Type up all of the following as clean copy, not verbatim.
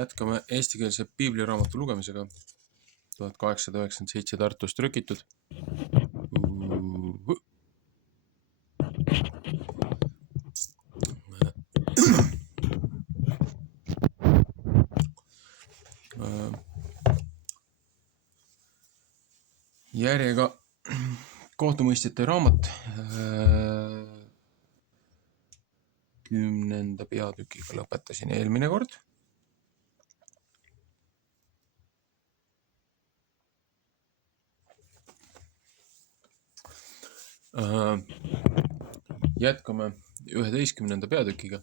Jätkame eestikeelse piibliraamatu lugemisega. 1897 Tartus trükitud. Järjega kohtumõistjate raamat 10. peatükiga lõpetasin eelmine kord. Jätkame 11. peatükiga.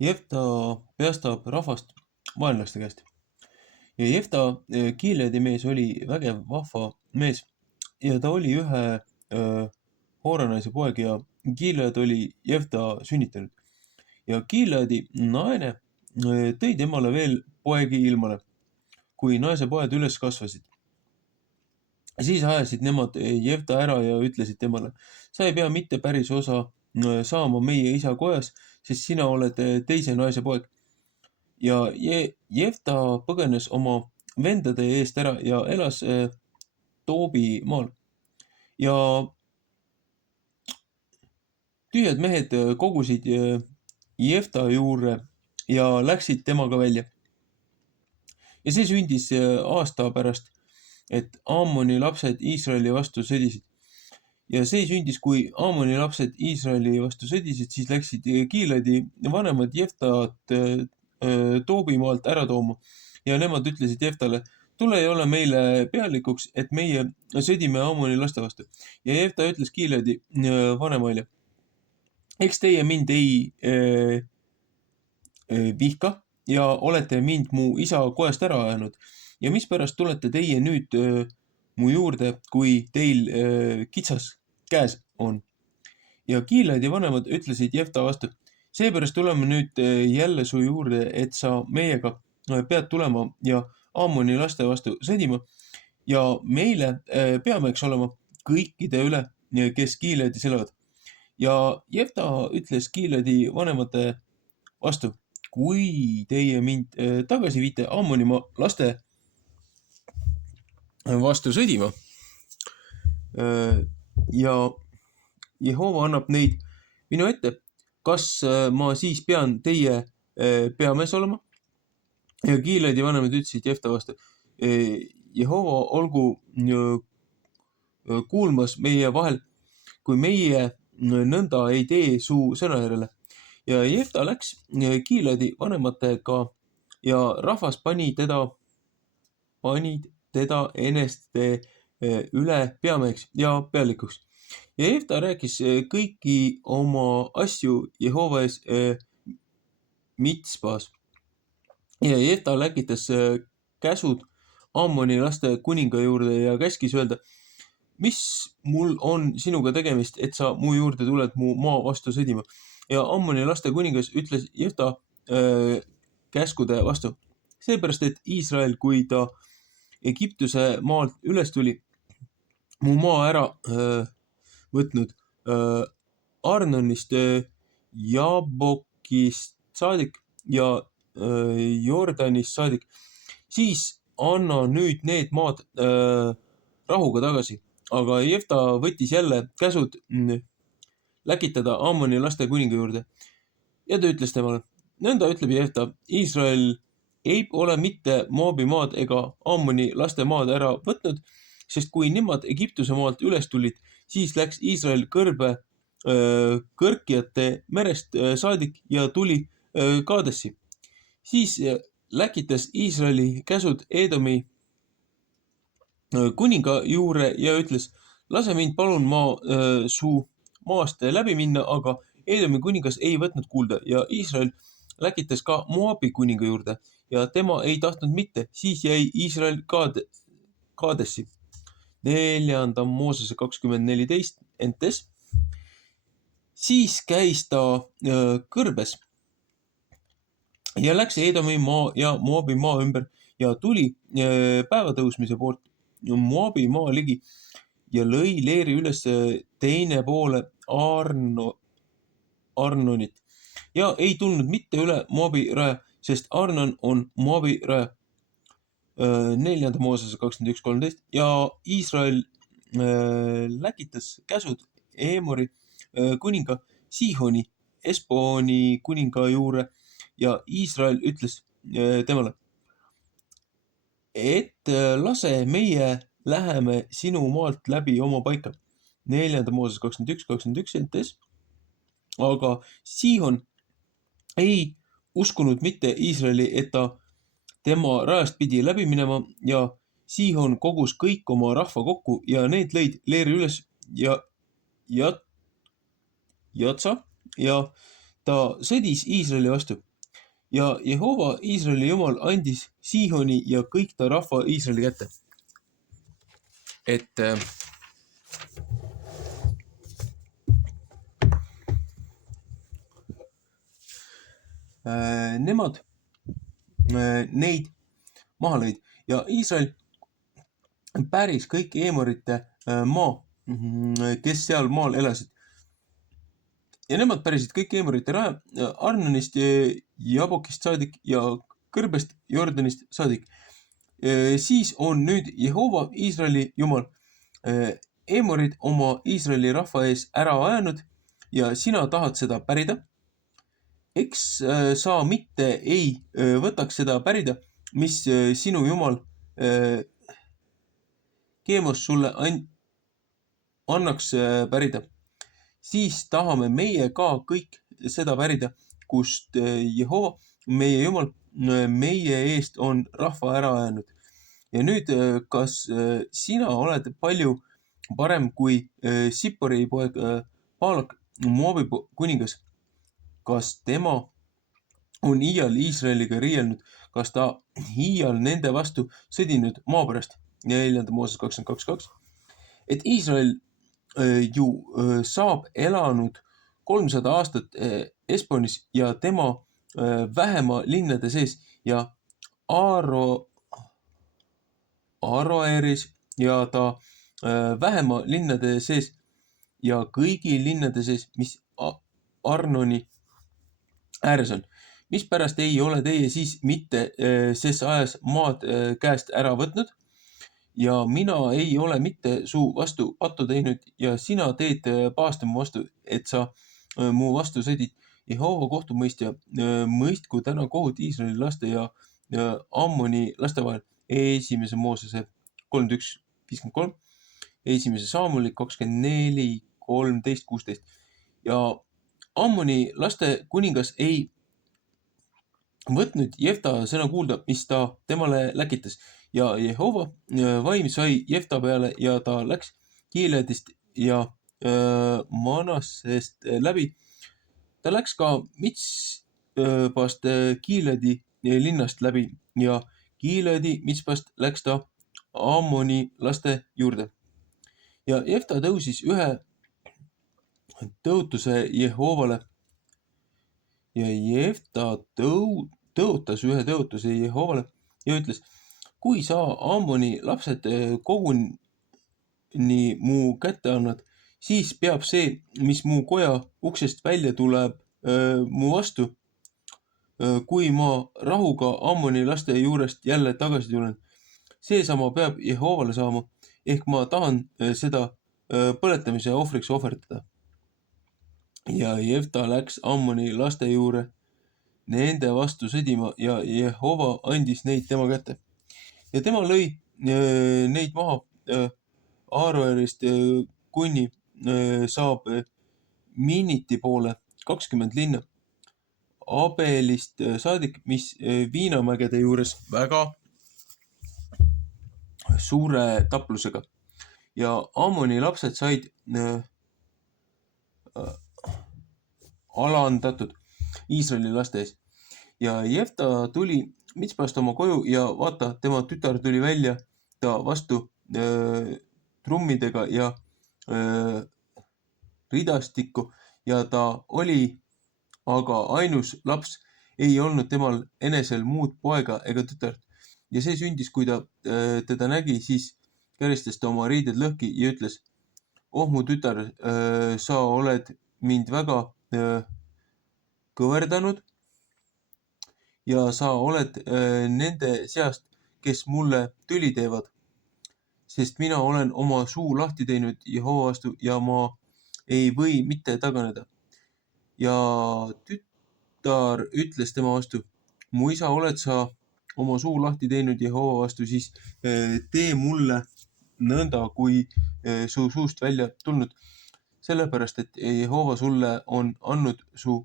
Jefta päästab rahvast vaenlaste käest. Ja Jefta Gileadi mees oli vägev vahva mees ja ta oli ühe hooranaise poeg ja Gilead oli Jefta sünnitanud. Ja Gileadi naine tõi temale veel poegi ilmale, kui naise poed üles kasvasid. Siis ajasid nemad Jefta ära ja ütlesid temale, sa ei pea mitte päris osa saama meie isa kojas, sest sina oled teise naise poeg. Ja Jefta põgenes oma vendade eest ära ja elas Toobi maal. Ja tühjad mehed kogusid Jefta juurde ja läksid temaga välja. Ja see sündis aasta pärast, et Ammoni lapsed Iisraeli vastu sõdisid. Ja see sündis, kui Ammoni lapsed Iisraeli vastu sõdisid, siis läksid Gileadi vanemad Jeftat Toobimaalt ära tooma. Ja nemad ütlesid Jeftale, tule ei ole meile pealikuks, et meie sõdime Ammoni laste vastu. Ja Jefta ütles Gileadi vanemaile, eks teie mind ei vihka ja olete mind mu isa kojast ära ajanud. Ja mispärast tulete teie nüüd mu juurde, kui teil kitsas käes on? Ja Gileadi vanemad ütlesid Jefta vastu, seepärast tuleme nüüd jälle su juurde, et sa meiega pead tulema ja Ammoni laste vastu sõdima. Ja meile peameks olema kõikide üle, kes Gileadis elavad. Ja Jefta ütles Gileadi vanemate vastu, kui teie mind tagasi viite Ammonimaa laste vastu sõdima ja Jehova annab neid minu ette, kas ma siis pean teie peamees olema? Ja Gileadi vanemad ütlesid Jefta vastu, Jehova olgu kuulmas meie vahel, kui meie nõnda ei tee su sõna järele. Ja Jefta läks Gileadi vanematega ja rahvas pani teda eneste üle peameheks ja pealikuks. Ja Jefta rääkis kõiki oma asju Jehova ees Mitspas. Ja Jefta läkitas käsud Ammoni laste kuninga juurde ja käskis öelda, mis mul on sinuga tegemist, et sa mu juurde tuled mu maa vastu sõdima. Ja Ammoni laste kuningas ütles Jefta käskude vastu. Seepärast, et Iisrael, kui ta Egiptuse maalt üles tuli, mu maa ära võtnud Arnonist, Jabokist saadik ja Jordanist saadik, siis anna nüüd need maad rahuga tagasi. Aga Jefta võttis jälle käsud läkitada Ammoni laste kuninga juurde. Ja ta ütles temale, nõnda ütleb Jefta, Iisrael ei ole mitte Moobi maad ega Ammoni laste maad ära võtnud, sest kui nemad Egiptuse maalt üles tulid, siis läks Iisrael kõrbe kõrkjate merest saadik ja tuli Kaadessi. Siis läkitas Iisraeli käsud Edomi kuninga juurde ja ütles, lase mind palun su maast läbi minna, aga Edomi kuningas ei võtnud kuulda ja Iisrael läkitas ka Moabi kuninga juurde ja tema ei tahtnud mitte, siis jäi Iisrael Kaadessi. 4. Moosese 20:14 entes. siis käis ta kõrbes ja läks Eedomi maa ja Moabi maa ümber ja tuli päevatõusmise poolt Moabi maa ligi ja lõi leeri üles teine poole Arnonit ja ei tulnud mitte üle Moabi raja, sest Arnon on Moabi raja. 4. Moosese 21.13 ja Iisrael läkitas käsud Eemori kuninga Sihoni, Esboni kuninga juurde ja Iisrael ütles temale, et lase meie läheme sinu maalt läbi oma paika. 4. Mooses 21.21 aga Sihon ei uskunud mitte Iisraeli, et ta tema rajast pidi läbi minema ja Sihon kogus kõik oma rahva kokku ja need lõid leeri üles ja Jatsa ja ta sõdis Iisraeli vastu. Ja Jehova Iisraeli jumal andis Sihoni ja kõik ta rahva Iisraeli kätte. Et nemad neid maha lõid ja Iisrael päris kõik Eemorite maa, kes seal maal elasid. Ja nemad pärisid kõik Eemorite raja Arnonist, Jabokist saadik ja kõrbest Jordanist saadik. Siis on nüüd Jehova Iisraeli jumal Eemorid oma Iisraeli rahva ees ära ajanud ja sina tahad seda pärida. Eks sa mitte ei võtaks seda pärida, mis sinu jumal Keemos sulle annaks pärida. Siis tahame meie ka kõik seda pärida, kust Jehova, meie jumal, meie eest on rahva ära ajanud. Ja nüüd, kas sina oled palju parem kui Sippori poeg Baalak, Moabi kuningas? Kas tema on iial Iisraeliga riielnud? Kas ta iial nende vastu sõdinud maa pärast? 4. Mooses 22.2. Et Iisrael ju saab elanud 300 aastat Esbonis ja tema vähema linnade sees ja Aroeris ja ta vähema linnade sees ja kõigi linnade sees, mis Arnoni ääres on. Mispärast ei ole teie siis mitte ses ajas maad käest ära võtnud ja mina ei ole mitte su vastu pattu teinud ja sina teed paaste mu vastu, et sa mu vastu sõdid. Jehova kohtumõistja, mõistku täna kohut Iisraeli laste ja Ammoni laste vahel. 1. Moosese 31.53, 1. Saamuli 24, 13, 16 ja Ammoni laste kuningas ei võtnud Jefta sõna kuulda, mis ta temale läkitas ja Jehova vaim sai Jefta peale ja ta läks Gileadist ja Manassest läbi. Ta läks ka Mitspast Gileadi linnast läbi ja Gileadi Mitspast läks ta Ammoni laste juurde. Ja Jefta tõusis ühe tõotuse Jehovale ja Jefta tõotas ühe tõotuse Jehovale ja ütles, kui sa Ammoni lapsed koguni mu kätte annad, siis peab see, mis mu koja uksest välja tuleb mu vastu, kui ma rahuga Ammoni laste juurest jälle tagasi tulen. Seesama peab Jehovale saama, ehk ma tahan seda põletamise ohvriks ohverdada. Ja Jefta läks Ammoni laste juurde nende vastu sõdima ja Jehova andis neid tema kätte. Ja tema lõi neid maha Aaroerist kuni saab Minniti poole 20 linna. Abelist saadik, mis Viinamägede juures väga suure taplusega. Ja Ammoni lapsed said alandatud Iisraeli laste ees. Ja Jefta tuli Mitspast oma koju ja vaata, tema tütar tuli välja ta vastu trummidega ja ridastikku ja ta oli aga ainus laps, ei olnud temal enesel muud poega ega tütart. ja see sündis, kui ta teda nägi, siis käristas ta oma riided lõhki ja ütles: oh mu tütar, sa oled mind väga kõverdanud ja sa oled nende seast, kes mulle tüli teevad, sest mina olen oma suu lahti teinud Jehova vastu ja ma ei või mitte taganeda. ja tütar ütles tema vastu: mu isa, oled sa oma suu lahti teinud Jehova vastu, siis tee mulle nõnda, kui su suust välja tulnud, sellepärast et Jehova sulle on andnud su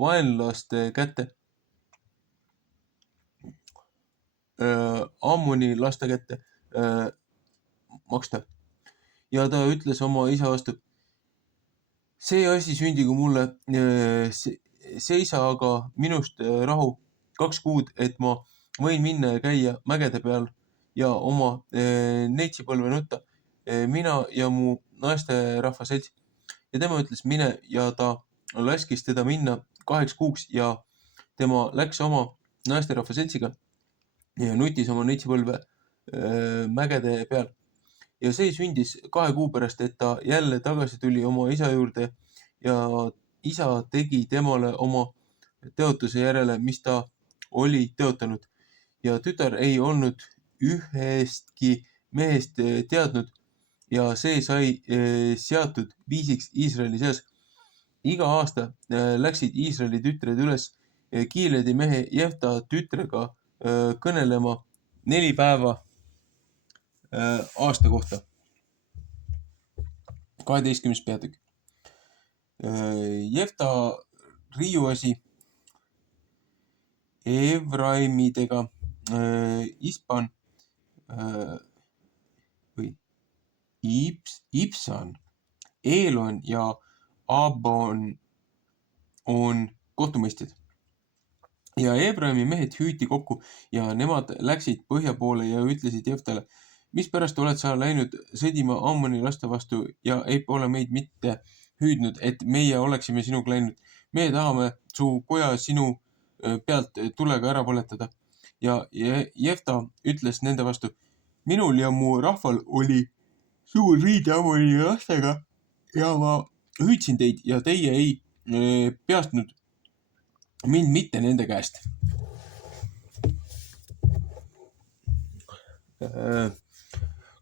vaenlaste kätte, Ammoni laste kätte maksta. ja ta ütles oma isa vastu: see asi sündigu mulle, seisa aga minust rahu 2 kuud, et ma võin minna ja käia mägede peal ja oma neitsipõlve nutta, mina ja mu naisterahva selts. ja tema ütles: mine, ja ta laskis teda minna 2 kuuks ja tema läks oma naisterahva seltsiga ja nutis oma neitsipõlve mägede peal. ja see sündis 2 kuu pärast, et ta jälle tagasi tuli oma isa juurde ja isa tegi temale oma teotuse järele, mis ta oli teotanud. ja tütar ei olnud ühestki mehest teadnud ja see sai seatud viisiks Iisraeli seas. iga aasta läksid Iisraeli tütred üles Gileadi mehe Jefta tütrega kõnelema 4 päeva aasta kohta. 12. peatükk. Jefta riiuasi Efraimidega Ispan või Ipsan, Eelon ja Abon on kohtumõistjad. ja Efraimi mehed hüüti kokku ja nemad läksid põhja poole ja ütlesid Jeftale: mispärast oled sa läinud sõdima Ammoni laste vastu ja ei ole meid mitte hüüdnud, et meie oleksime sinuga läinud. me tahame su poja sinu pealt tulega ära põletada. ja Jefta ütles nende vastu: minul ja mu rahval oli suur riide Ammoni lastega ja ma hüüdsin teid ja teie ei peastnud mind mitte nende käest.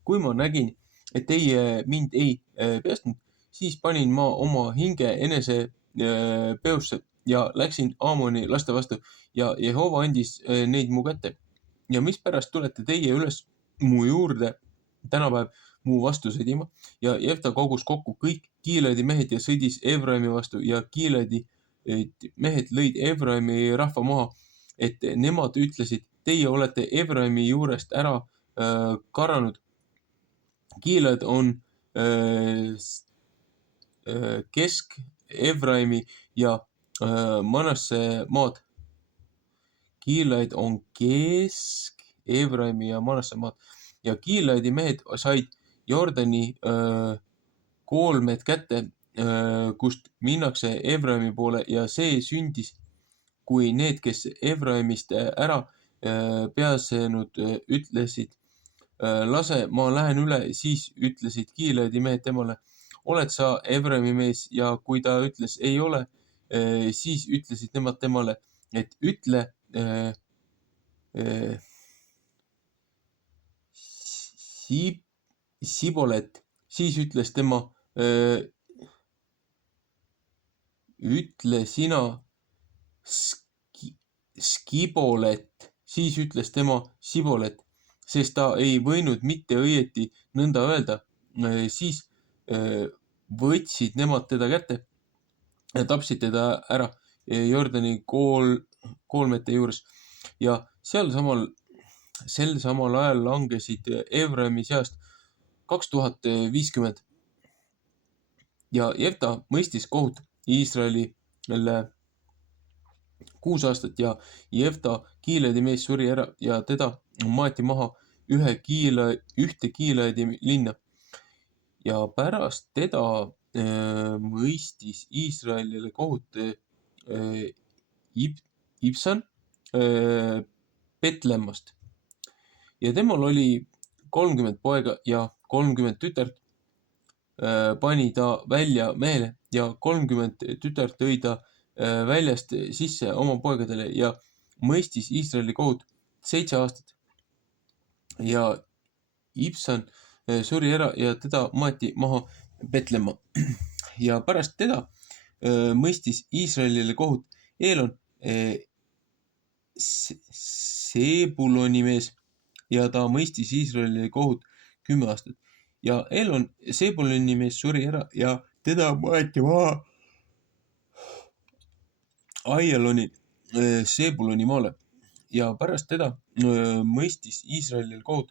kui ma nägin, et teie mind ei peastnud, siis panin ma oma hinge enese peosse ja läksin Ammoni laste vastu ja Jehova andis neid mu kätte. ja mispärast tulete teie üles mu juurde tänapäev mu vastu sõdima? ja Jefta kogus kokku kõik Gileadi mehed ja sõdis Efraimi vastu ja Gileadi mehed lõid Efraimi rahva maha, et nemad ütlesid: teie olete Efraimi juurest ära karanud. Gilead on Kesk-Efraimi ja Manasse maad. Gilead on Kesk-Efraimi ja Manasse maad ja Gileadi mehed said Jordani koolmed kätte, kust minnakse Efraimi poole ja see sündis, kui need, kes Efraimist ära pääsenud, ütlesid: lase, ma lähen üle, siis ütlesid Gileadi mehed temale: oled sa Efraimi mees? ja kui ta ütles: ei ole, siis ütlesid nemad temale, et ütle Sibolet, siis ütles tema: ütle sina Skibolet, siis ütles tema Sibolet, sest ta ei võinud mitte õieti nõnda öelda. siis võtsid nemad teda kätte ja tapsid teda ära Jordani koolmete juures ja sel samal ajal langesid Efraimi seast 2050. ja Jefta mõistis kohut Iisraelile 6 aastat ja Jefta Gileadi mees suri ära ja teda maeti maha ühte Gileadi linna. ja pärast teda mõistis Iisraelile kohut Ibsan Betlemmast ja temal oli 30 poega ja 30 tütart. Pani ta välja mehele ja 30 tütart tõi ta väljast sisse oma poegadele ja mõistis Iisraeli kohut 7 aastat. Ja Ibsan suri ära ja teda maeti maha Betlemma. Ja pärast teda mõistis Iisraelile kohut Eelon Sebuloni mees ja ta mõistis Iisraelile kohut 10 aastat. Ja Eelon Sebuloni mees suri ära ja teda maeti maha Aialoni Sebuloni maale. Ja pärast teda mõistis Iisraelile kohut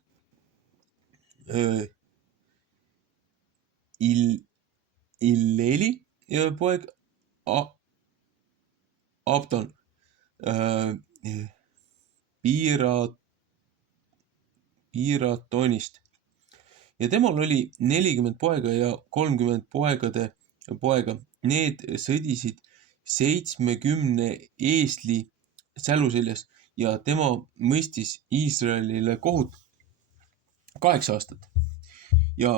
Illeli poeg Abdon Piratonist. Ja temal oli 40 poega ja 30 poegade poega. Need sõdisid 70 eesli säluseljas ja tema mõistis Iisraelile kohut 8 aastat. Ja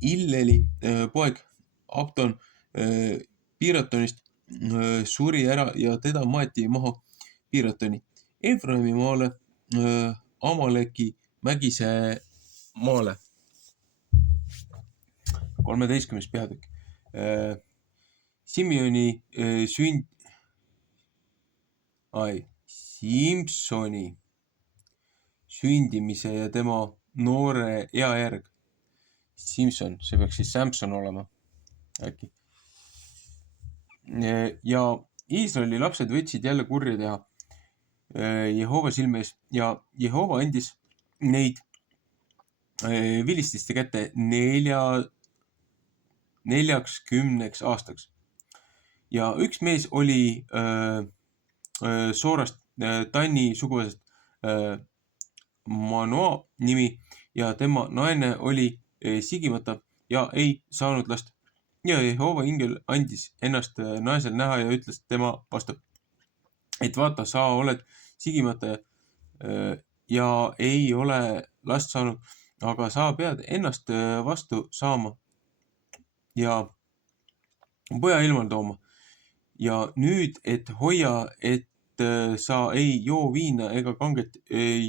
Illeli poeg Abdon Piratonist suri ära ja teda maeti maha Piratoni Efraimi maale Amaleki mägise maale. 13. peatükk. Simsoni sündimise ja tema noore ea järg. Simson, see peaks siis Samson olema äkki. Ja Iisraeli lapsed võtsid jälle kurja teha Jehova silme ees ja Jehova andis neid vilististe kätte 40 aastaks. Ja üks mees oli Soorast, Tanni suguvõsast Manoa nimi ja tema naine oli sigimata ja ei saanud last. Ja Jehova ingel andis ennast naisel näha ja ütles tema vastu, et vaata, sa oled sigimata ja ei ole last saanud, aga sa pead ennast vastu saama ja poja ilmale tooma. Ja nüüd, et hoia, et sa ei joo viina ega kanget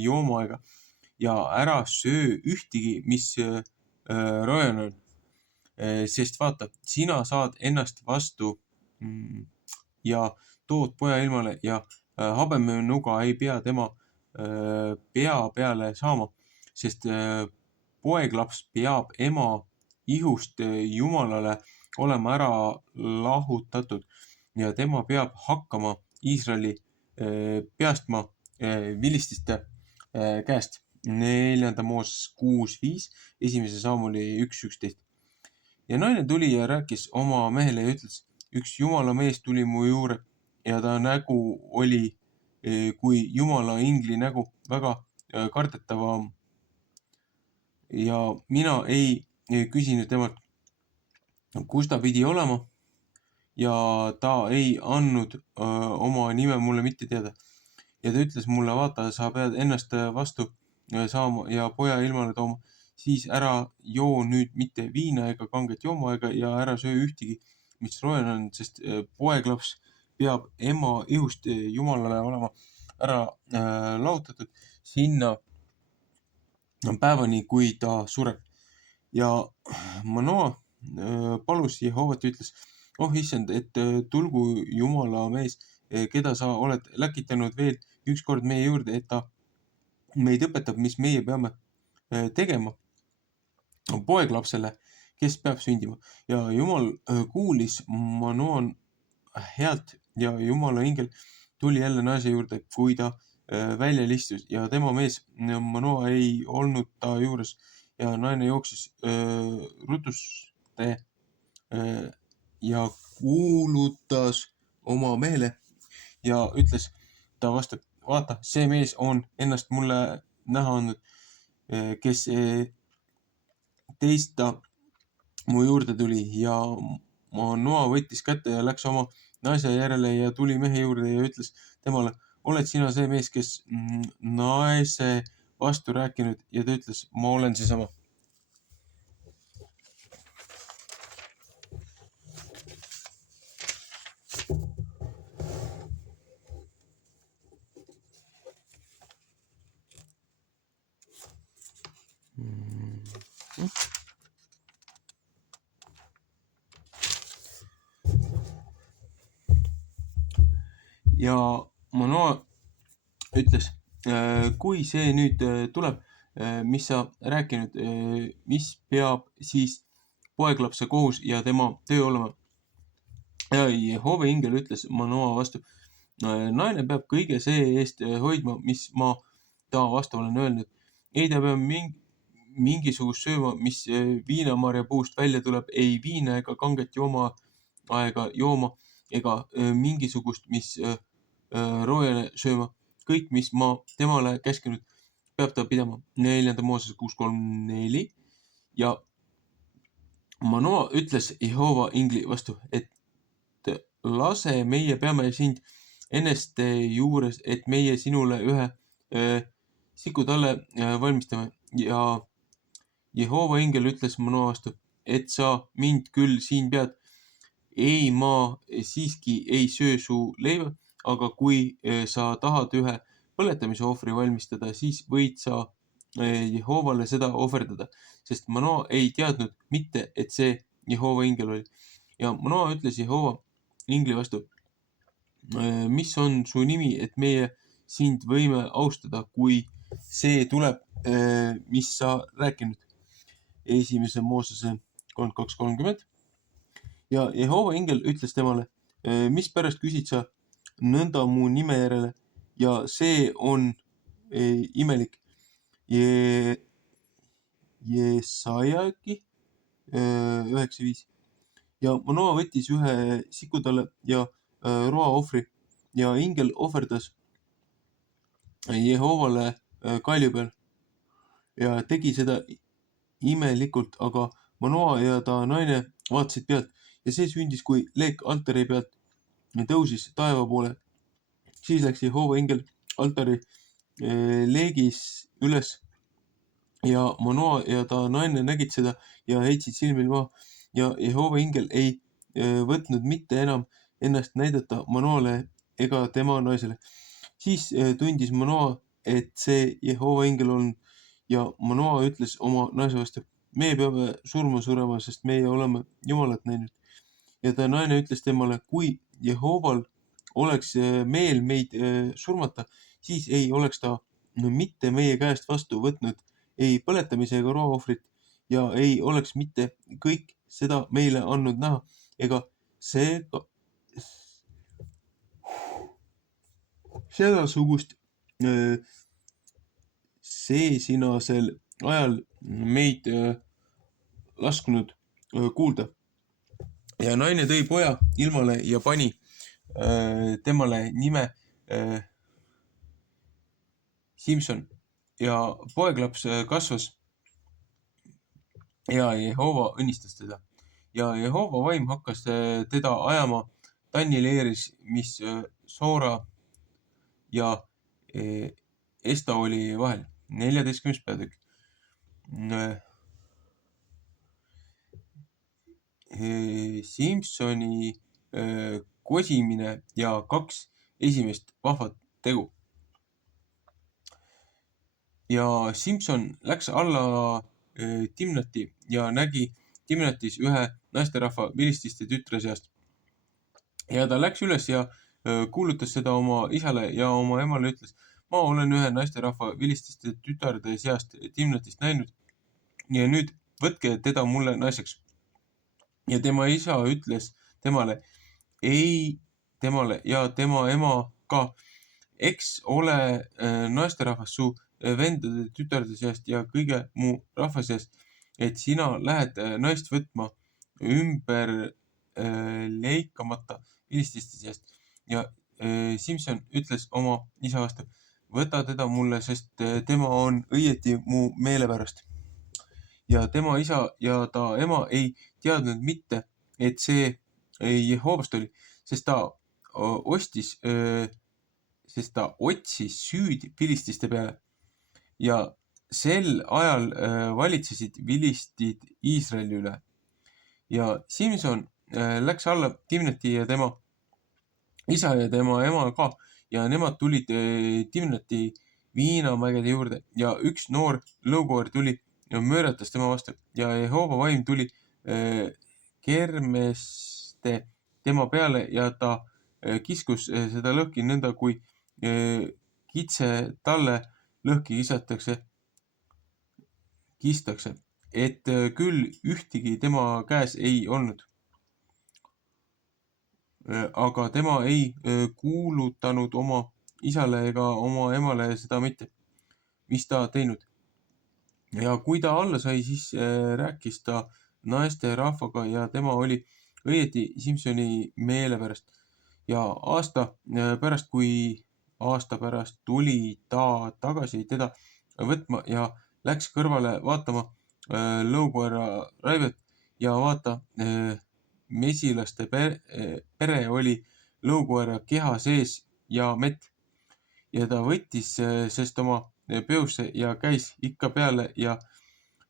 joomaega ja ära söö ühtegi, mis rojan on. Sest vaata, sina saad ennast vastu ja tood poja ilmale ja habemenuga ei pea tema pea peale saama, sest poeglaps peab ema ihust Jumalale olema ära lahutatud ja tema peab hakkama Iisraeli peastma vilististe käest. 4. Mooses 6.5, 1. Saamuli 1.11. Ja naine tuli ja rääkis oma mehele ja ütles, üks Jumala mees tuli mu juurde ja ta nägu oli kui Jumala ingli nägu väga kardetavam. Ja mina ei küsinud temalt, kus ta pidi olema ja ta ei andnud oma nime mulle mitte teada. Ja ta ütles mulle, vaata, sa pead ennast vastu saama ja poja ilmale tooma. Siis ära joo nüüd mitte viina ega kanget joomaega ja ära söö ühtegi, mis rojan on, sest poeglaps peab ema ihust Jumalale olema ära lahutatud sinna päevani, kui ta sureb. Ja Manoa palus Jehovat ja ütles, oh issand, et tulgu Jumala mees, keda sa oled läkitanud veel ükskord meie juurde, et ta meid õpetab, mis meie peame tegema poeglapsele, kes peab sündima. Ja Jumal kuulis Manoan healt ja Jumala ingel tuli jälle naise juurde, kui ta välja listus ja tema mees Manoa ei olnud ta juures ja naine jooksis rutuste ja kuulutas oma mehele ja ütles ta vastu, vaata, see mees on ennast mulle näha andnud, kes teist ta mu juurde tuli ja Manoa võttis kätte ja läks oma naise järele ja tuli mehe juurde ja ütles temale, oled sina see mees, kes naise vastu rääkinud? Ja ta ütles, ma olen seesama. Ja Manoa ütles, kui see nüüd tuleb, mis sa rääkinud, mis peab siis poeglapse kohus ja tema töö olema? Ja Jehova ingel ütles Manoa vastu, naine peab kõige see eest hoidma, mis ma ta vastu olen öelnud. Ei ta peab mingisugust sööma, mis viinamarja puust välja tuleb, ei viina ega kanget jooma aega jooma ega mingisugust, mis roojale sööma. Kõik, mis ma temale käskinud, peab ta pidama. 4. Mooses 6.3.4. Ja Manoa ütles Jehova ingli vastu, et lase, meie peame sind eneste juures, et meie sinule ühe sikutalle valmistame. Ja Jehova ingel ütles Manoa vastu, et sa mind küll siin pead. Ei, ma siiski ei söö su leiba, aga kui sa tahad ühe põletamise ohvri valmistada, siis võid sa Jehovale seda ohverdada, sest Manoa ei teadnud mitte, et see Jehova ingel oli. Ja Manoa ütles Jehova ingli vastu, mis on su nimi, et meie sind võime austada, kui see tuleb, mis sa rääkinud. 1. Moosese 32.30. Ja Jehova ingel ütles temale, mispärast küsid sa nõnda mu nime järele ja see on imelik. Jesajagi 9.5. Ja Manoa võttis ühe sikutalle ja roaohvri ja ingel ohverdas Jehovale kalju peal ja tegi seda imelikult, aga Manoa ja ta naine vaatasid pealt ja see sündis, kui leek altari pealt tõusis taeva poole. Siis läks Jehova ingel altari leegis üles ja Manoa ja ta naine nägid seda ja heitsid silmil maha ja Jehova ingel ei võtnud mitte enam ennast näidata Manoale ega tema naisele. Siis tundis Manoa, et see Jehova ingel on ja Manoa ütles oma naise vastu, me peame surema, sest meie oleme Jumalat näinud. Ja ta naine ütles temale, kui Jehoval oleks meel meid surmata, siis ei oleks ta mitte meie käest vastu võtnud ei põletamise ega roaohvrit ja ei oleks mitte kõik seda meile andnud näha ega sedasugust seesinasel ajal meid lasknud kuulda. Ja naine tõi poja ilmale ja pani temale nime Simson ja poeglaps kasvas ja Jehova õnnistas teda. Ja Jehova vaim hakkas teda ajama Tannileeris, mis Soora ja Estaoli vahel. 14. peatükk. Simsoni kosimine ja 2 esimest vahvat tegu. Ja Simson läks alla Timnati ja nägi Timnatis ühe naisterahva vilististe tütre seast. Ja ta läks üles ja kuulutas seda oma isale ja oma emale ütles, ma olen ühe naisterahva vilististe tütarde seast Timnatist näinud ja nüüd võtke teda mulle naiseks. Ja tema isa ütles temale, ei temale ja tema ema ka, eks ole naisterahvas su vendade tütarde seast ja kõige mu rahva seast, et sina lähed naist võtma ümber leikamata vilististe seast. Ja Simson ütles oma isa vastu, võta teda mulle, sest tema on õieti mu meele pärast. ja tema isa ja ta ema ei teadnud mitte, et see Jehoovast oli, sest ta otsis süüd vilististe peale ja sel ajal valitsesid vilistid Iisraeli üle. Ja Simson läks alla Timnati ja tema isa ja tema ema ka ja nemad tulid Timnati viinamägede juurde ja üks noor lõukoer tuli ja mööratas tema vastu ja Jehoova vaim tuli kermeste tema peale ja ta kiskus seda lõhki nõnda, kui kitse talle lõhki kistakse, et küll ühtegi tema käes ei olnud. Aga tema ei kuulutanud oma isale ega oma emale seda mitte, mis ta teinud. Ja kui ta alla sai, siis rääkis ta naiste rahvaga ja tema oli õieti Simsoni meele pärast. Ja aasta pärast tuli ta tagasi teda võtma ja läks kõrvale vaatama lõukoera raivet ja vaata, mesilaste pere oli lõukoera keha sees ja mett. Ja ta võttis sest oma peosse ja käis ikka peale ja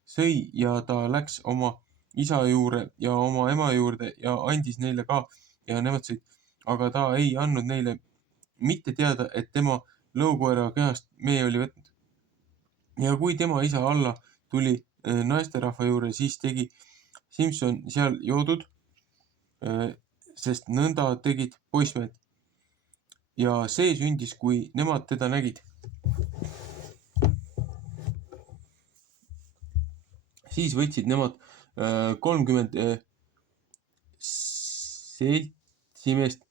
sõi ja ta läks oma isa juurde ja oma ema juurde ja andis neile ka ja nemad sõid. Aga ta ei andnud neile mitte teada, et tema lõukoera kehast mee oli võtnud. Ja kui tema isa alla tuli naisterahva juurde, siis tegi Simson seal joodud, sest nõnda tegid poissmehed. Ja see sündis, kui nemad teda nägid. Siis võtsid nemad 30 seltsimeest,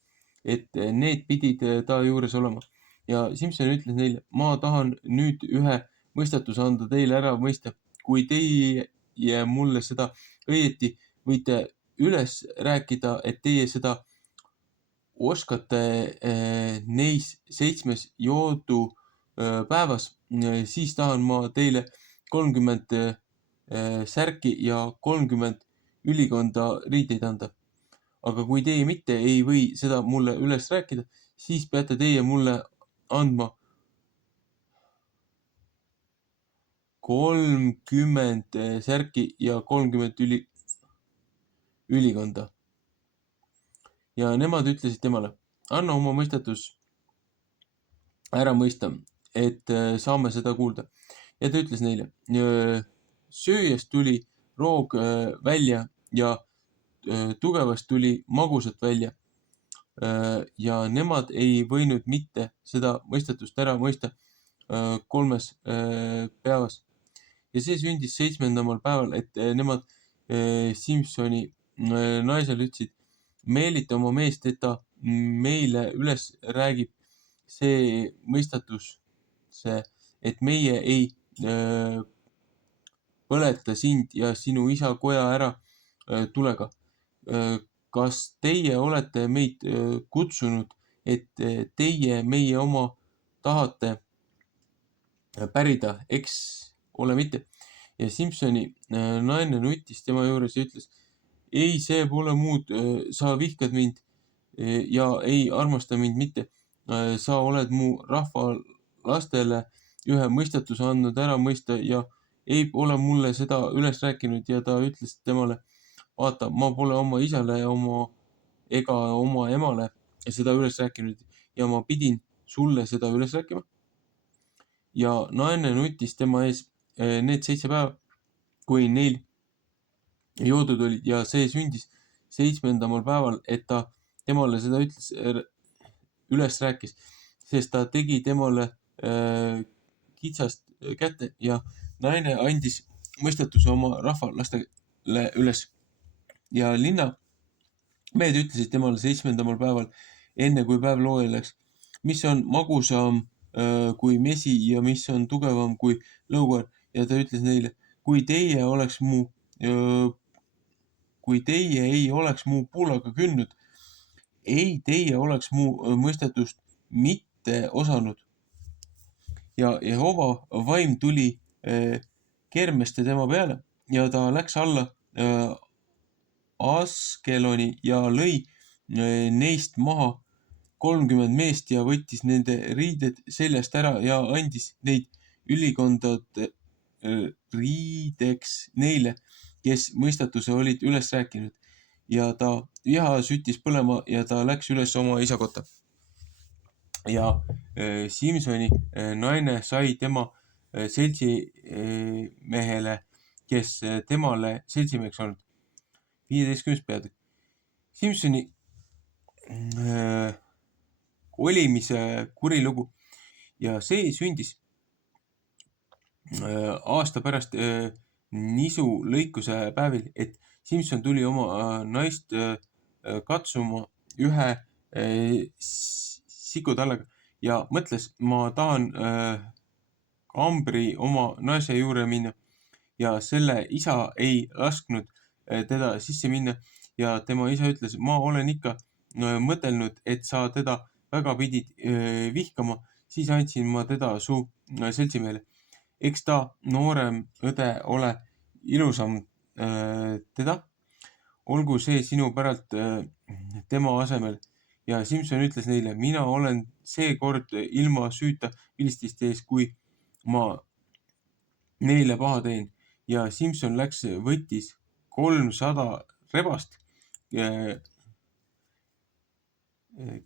et need pidid ta juures olema. Ja Simson ütles neile, ma tahan nüüd ühe mõistatuse anda teile ära mõista. Kui teie mulle seda õieti võite üles rääkida, et teie seda oskate neis 7 joodu päevas, siis tahan ma teile 30 särki ja 30 ülikonda riideid anda. Aga kui teie mitte ei või seda mulle üles rääkida, siis peate teie mulle andma 30 särki ja 30 ülikonda. Ja nemad ütlesid temale, anna oma mõistatus ära mõista, et saame seda kuulda. Ja ta ütles neile, sööjast tuli roog välja ja tugevast tuli magusat välja. Ja nemad ei võinud mitte seda mõistatust ära mõista 3 päevas. Ja see sündis 7. päeval, et nemad Simsoni naisele ütlesid, meelita oma meest, et ta meile üles räägib see mõistatus, et meie ei põleta sind ja sinu isa koja ära tulega. Kas teie olete meid kutsunud, et teie meie oma tahate pärida, eks ole mitte. Ja Simsoni naine nutis tema juures ja ütles, ei, see pole muud, sa vihkad mind ja ei armasta mind mitte. Sa oled mu rahva lastele ühe mõistatuse andnud ära mõista ja ei ole mulle seda üles rääkinud ja ta ütles temale, vaata, ma pole oma isale ega oma emale seda üles rääkinud ja ma pidin sulle seda üles rääkima. Ja naine nutis tema ees need 7 päeva, kui neil joodud olid ja see sündis 7. päeval, et ta temale seda üles rääkis, sest ta tegi temale kitsast kätte ja naine andis mõistatuse oma rahva lastele üles. Ja linna mehed ütlesid temale 7. päeval, enne kui päev looja läks, mis on magusam kui mesi ja mis on tugevam kui lõukoer. Ja ta ütles neile, kui teie ei oleks mu puulaga kündnud, ei teie oleks mu mõistatust mitte osanud. Ja Jehova vaim tuli kermeste tema peale ja ta läks alla Askeloni ja lõi neist maha 30 meest ja võttis nende riided seljast ära ja andis neid ülikondade riideks neile, kes mõistatuse olid üles rääkinud. Ja ta viha süttis põlema ja ta läks üles oma isa kotta. Ja Simsoni naine sai tema seltsimehele, kes temale seltsimeheks olnud. 15. peatükk. Simsoni kolimise kurilugu ja see sündis aasta pärast nisu lõikuse päevil, et Simson tuli oma naist katsuma ühe sikutallega ja mõtles, ma tahan kambri oma naise juurde minna ja selle isa ei lasknud teda sisse minna ja tema isa ütles, ma olen ikka mõtelnud, et sa teda väga pidid vihkama, siis andsin ma teda su seltsimehele. Eks ta noorem õde ole ilusam teda, olgu see sinu päralt tema asemel. Ja Simson ütles neile, mina olen seekord ilma süüta vilististe ees, kui ma neile paha teen. Ja Simson läks, võttis 300 rebast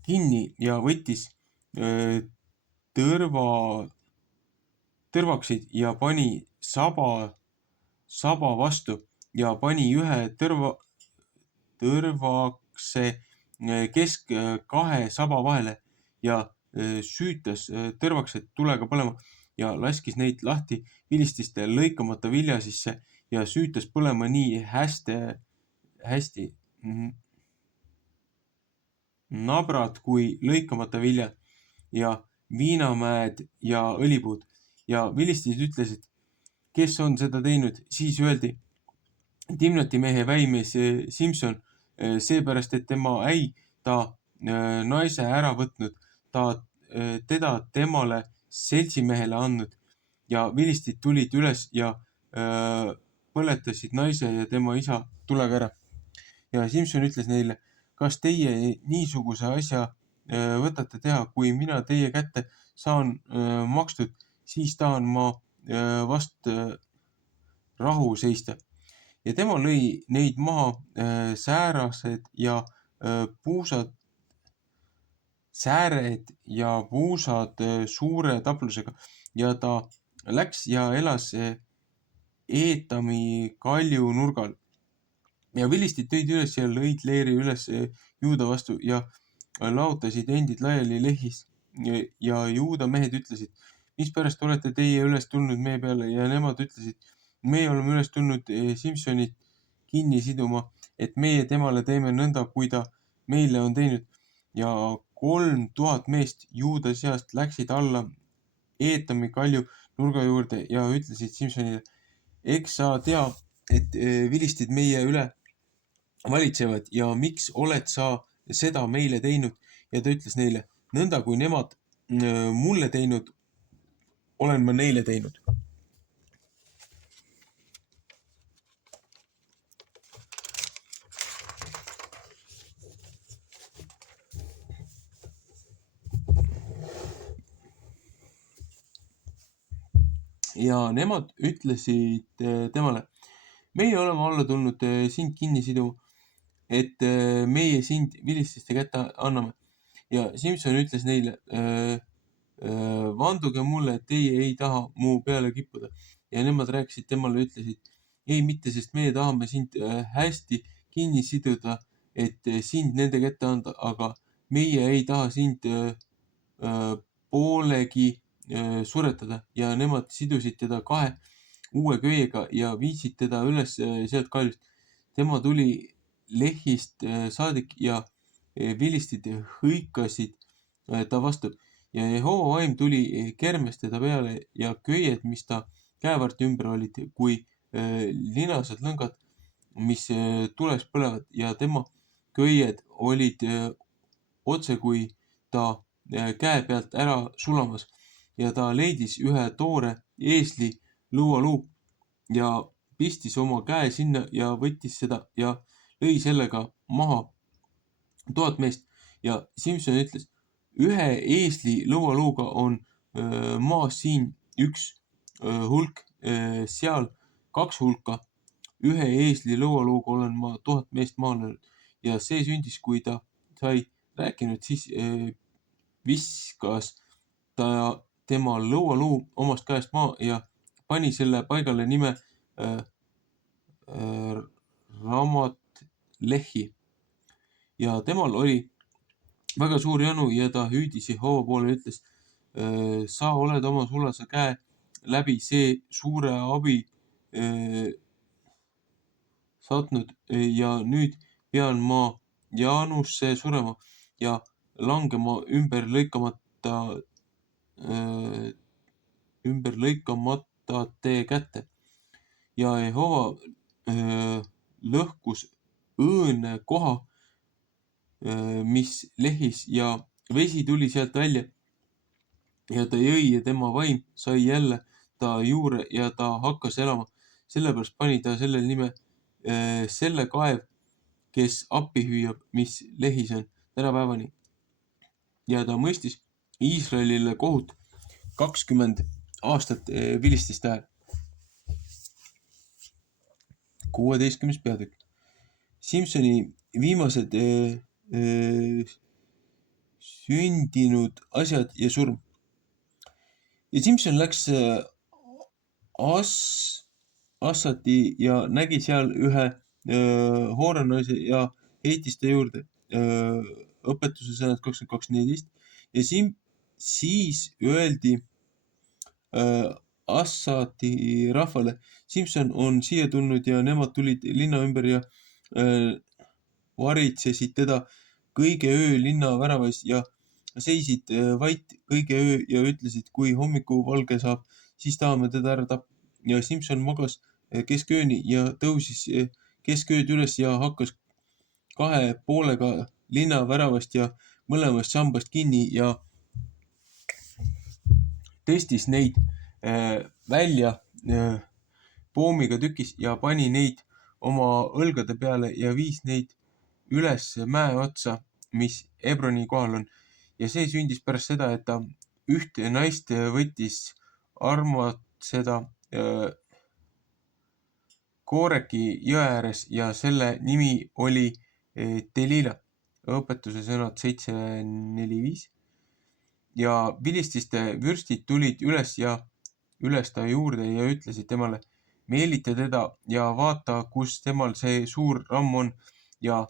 kinni ja võttis tõrvaksid ja pani saba vastu ja pani ühe tõrvakse kesk kahe saba vahele ja süütas tõrvaksed tulega põlema ja laskis neid lahti vilististe lõikamata vilja sisse ja süütas põlema nii hästi nabrad kui lõikamata viljad ja viinamäed ja õlipuud. Ja vilistid ütlesid, kes on seda teinud, siis öeldi, Timnati mehe väimees Simson, seepärast, et tema äi ta naise ära võtnud, ta teda temale seltsimehele andnud ja vilistid tulid üles ja põletasid naise ja tema isa tulega ära. Ja Simson ütles neile, kas teie niisuguse asja võtate teha, kui mina teie kätte saan makstud, siis tahan ma vast rahu seista. Ja tema lõi neid maha sääred ja puusad suure taplusega ja ta läks ja elas Eetami kalju nurgal. Ja vilistid tõid üles ja lõid leeri üles Juuda vastu ja laotasid endid laiali lehis ja Juuda mehed ütlesid, mispärast olete teie üles tulnud meie peale ja nemad ütlesid, meie oleme üles tulnud Simsonit kinni siduma, et meie temale teeme nõnda, kui ta meile on teinud. Ja 3000 meest Juuda seast läksid alla Eetami kalju nurga juurde ja ütlesid Simsonile, eks sa tea, et vilistid meie üle valitsevad ja miks oled sa seda meile teinud? Ja ta ütles neile, nõnda kui nemad mulle teinud, olen ma neile teinud. Ja nemad ütlesid temale, meie oleme alla tulnud sind kinni siduma, et meie sind vilististe kätte anname. Ja Simson ütles neile, vanduge mulle, et teie ei taha mu peale kippuda. Ja nemad rääkisid temale, ütlesid, ei mitte, sest meie tahame sind hästi kinni siduda, et sind nende kätte anda, aga meie ei taha sind poolegi suretada. Ja nemad sidusid teda 2 uue köiega ja viisid teda üles sealt kaljust. Tema tuli lehist saadik ja vilistid hõikasid ta vastu ja Jehova vaim tuli kermes teda peale ja köied, mis ta käevarti ümber olid, kui linased lõngad, mis tules põlevad ja tema köied olid otse kui ta käe pealt ära sulamas ja ta leidis ühe toore eesli lõualuu ja pistis oma käe sinna ja võttis seda ja lõi sellega maha 1000 meest. Ja Simson ütles, ühe eesli lõualuuga on maas siin üks hulk, seal 2 hulka. Ühe eesli lõualuuga olen ma 1000 meest maha löönud. Ja see sündis, kui ta sai rääkinud, siis viskas ta tema lõualuu omast käest maa ja pani selle paigale nime Ramat Lehi. Ja temal oli väga suur janu ja ta hüüdis Jehova poole ja ütles, sa oled oma sulase käe läbi see suure abi saatnud ja nüüd pean ma Jaanusse surema ja langema ümber lõikamata tee kätte. Ja Jehova lõhkus õõne koha, mis lehis ja vesi tuli sealt välja ja ta jõi ja tema vaim sai jälle ta juure ja ta hakkas elama. Sellepärast pani ta selle nime selle kaev, kes appi hüüab, mis lehis on tänapäevani. Ja ta mõistis Iisraelile kohut 20 aastat vilististe ajal. 16. peatükk. Simsoni viimased sündinud asjad ja surm. Ja Simson läks Assati ja nägi seal ühe hoorenaise ja heitis ta juurde. Õpetuse sõnad 22.14. Ja siis öeldi Assati rahvale, Simson on siia tulnud ja nemad tulid linna ümber ja varitsesid teda kõige öö linna väravas ja seisid vait kõige öö ja ütlesid, kui hommikuvalge saab, siis tahame teda ära tappa. Ja Simson magas keskööni ja tõusis keskööd üles ja hakkas 2 poolega linna väravast ja mõlemast sambast kinni ja tõstis neid välja poomiga tükis ja pani neid oma õlgade peale ja viis neid üles mäe otsa, mis Hebroni kohal on. Ja see sündis pärast seda, et ta ühte naist võttis armatseda Kooreki jõe ääres ja selle nimi oli Delila. Õpetuse sõnad 7.4.5. Ja vilististe vürstid tulid üles ta juurde ja ütlesid temale, meelita teda ja vaata, kus temal see suur ramm on ja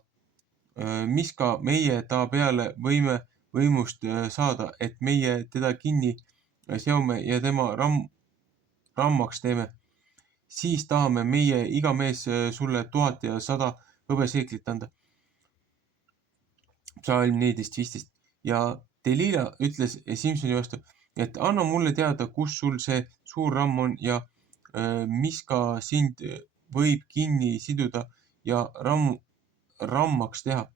mis ka meie ta peale võime võimust saada, et meie teda kinni seome ja tema rammaks teeme. Siis tahame meie iga mees sulle 1100 hõbeseeklit anda. Psalm 14.15. Ja Delila ütles Simsoni vastu, et anna mulle teada, kus sul see suur ramm on ja mis ka sind võib kinni siduda ja rammaks teha.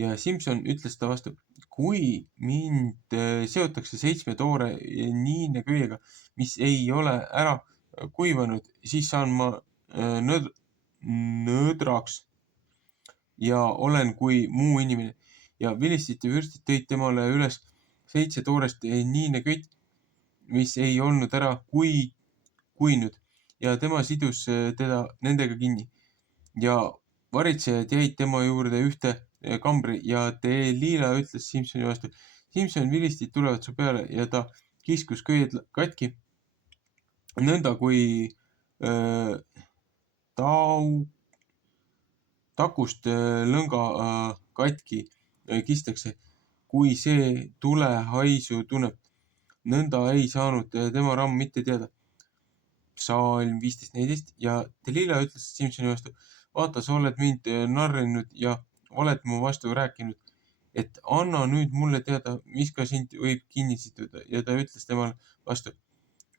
Ja Simson ütles ta vastu, kui mind seotakse 7 toore niineköiega, mis ei ole ära kuivanud, siis saan ma nõdraks ja olen kui muu inimene. Ja vilistite vürstid tõid temale üles 7 toorest niineköit, mis ei olnud ära kuinud ja tema sidus teda nendega kinni. Ja varitsejad jäid tema juurde ühte kambri ja Delila ütles Simsoni vastu, Simson, vilistid tulevad su peale ja ta kiskus köied katki. Nõnda kui takust lõnga katki kistakse, kui see tulehaisu tunneb. Nõnda ei saanud tema ramm mitte teada. Psalm 15.14. Ja Delila ütles Simsoni vastu, vaata, sa oled mind narrinud ja oled mu vastu rääkinud, et anna nüüd mulle teada, mis ka sind võib kinni siduda. Ja ta ütles temale vastu,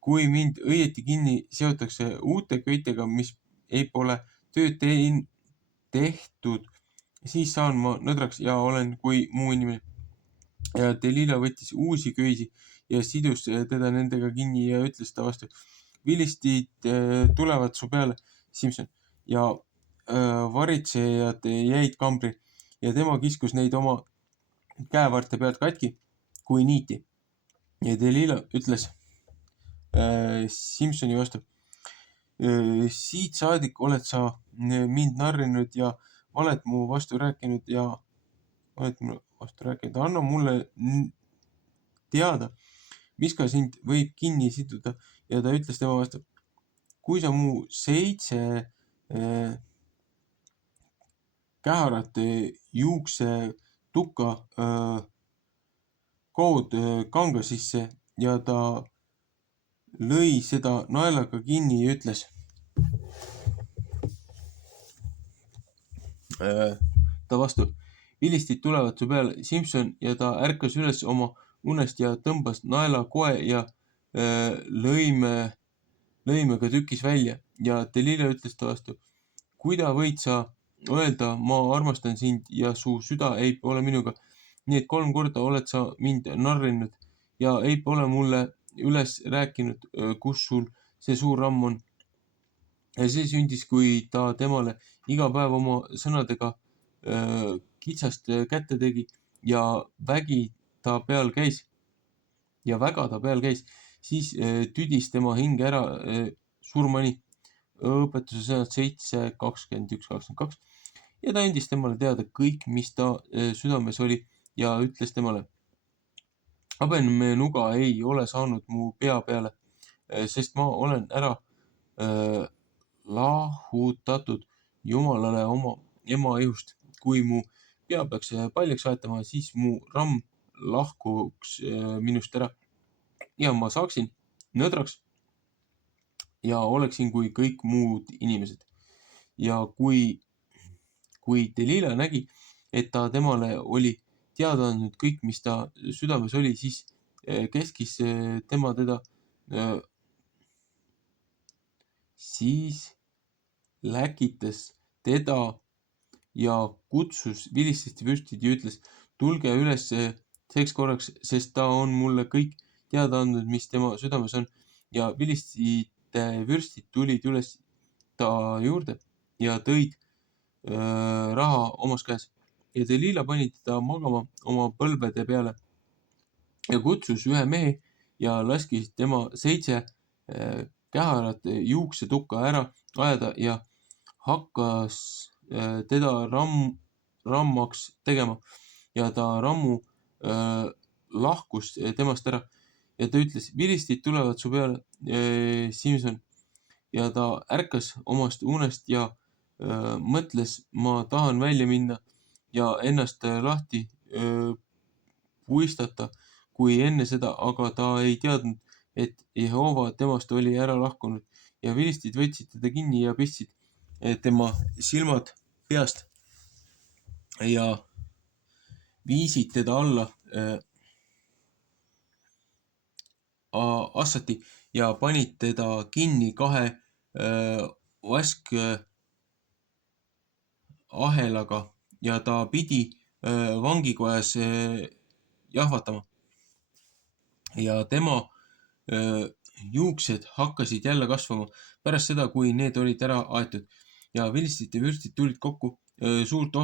kui mind õieti kinni seotakse uute köitega, mis ei pole tööd tehtud, siis saan ma nõdraks ja olen kui muu inimene. Ja Delila võttis uusi köisi ja sidus teda nendega kinni ja ütles ta vastu, vilistid tulevad su peale, Simson, ja varitsejad jäid kambri ja tema kiskus neid oma käevarte pealt katki kui niiti. Ja Delila ütles Simsoni vastu, siit saadik oled sa mind narrinud ja oled mu vastu rääkinud anna mulle teada, mis ka sind võib kinni siduda. Ja ta ütles tema vastu, kui sa mu 7 käharat juuksetukka kood kanga sisse ja ta lõi seda naelaga kinni ja ütles. Ta vastu, vilistid tulevad su peale, Simson, ja ta ärkas üles oma unest ja tõmbas naelakoe ja lõimega tükkis välja. Ja Delila ütles ta vastu, kuida võid sa öelda, ma armastan sind ja su süda ei ole minuga. Nii et 3 korda oled sa mind narrinud ja ei pole mulle üles rääkinud, kus sul see suur ramm on. Ja see sündis, kui ta temale iga päev oma sõnadega kitsast kätte tegi ja väga ta peal käis, siis tüdis tema hinge ära surmani. Õpetuse sõnad 7, 21, 22. Ja ta andis temale teada kõik, mis ta südames oli ja ütles temale, habemega ei ole saanud mu pea peale, sest ma olen ära lahutatud Jumalale oma ema ihust. Kui mu pea peaks paljaks aetama, siis mu ramm lahkuks minust ära ja ma saaksin nõdraks ja oleksin kui kõik muud inimesed. Ja kui Delila nägi, et ta temale oli teada andnud kõik, mis ta südames oli, siis käskis tema teda, siis läkitas teda ja kutsus vilististe vürstid ja ütles, tulge üles seks korraks, sest ta on mulle kõik teada andnud, mis tema südames on. Ja vilistite vürstid tulid üles ta juurde ja tõid raha omas käes. Ja Delila pani teda magama oma põlvede peale ja kutsus ühe mehe ja laskis tema 7 käharat juuksetukka ära ajada ja hakkas teda rammaks tegema ja ta rammu lahkus temast ära ja ta ütles, vilistid tulevad su peale, Simson, ja ta ärkas omast unest ja mõtles, ma tahan välja minna ja ennast lahti puistata kui enne seda, aga ta ei teadnud, et Jehova temast oli ära lahkunud ja vilistid võtsid teda kinni ja pistsid tema silmad peast ja viisid teda alla assati ja panid teda kinni 2 vaskahelaga ja ta pidi vangikojas jahvatama. Ja tema juuksed hakkasid jälle kasvama pärast seda, kui need olid ära aetud. Ja vilistite vürstid tulid kokku suurt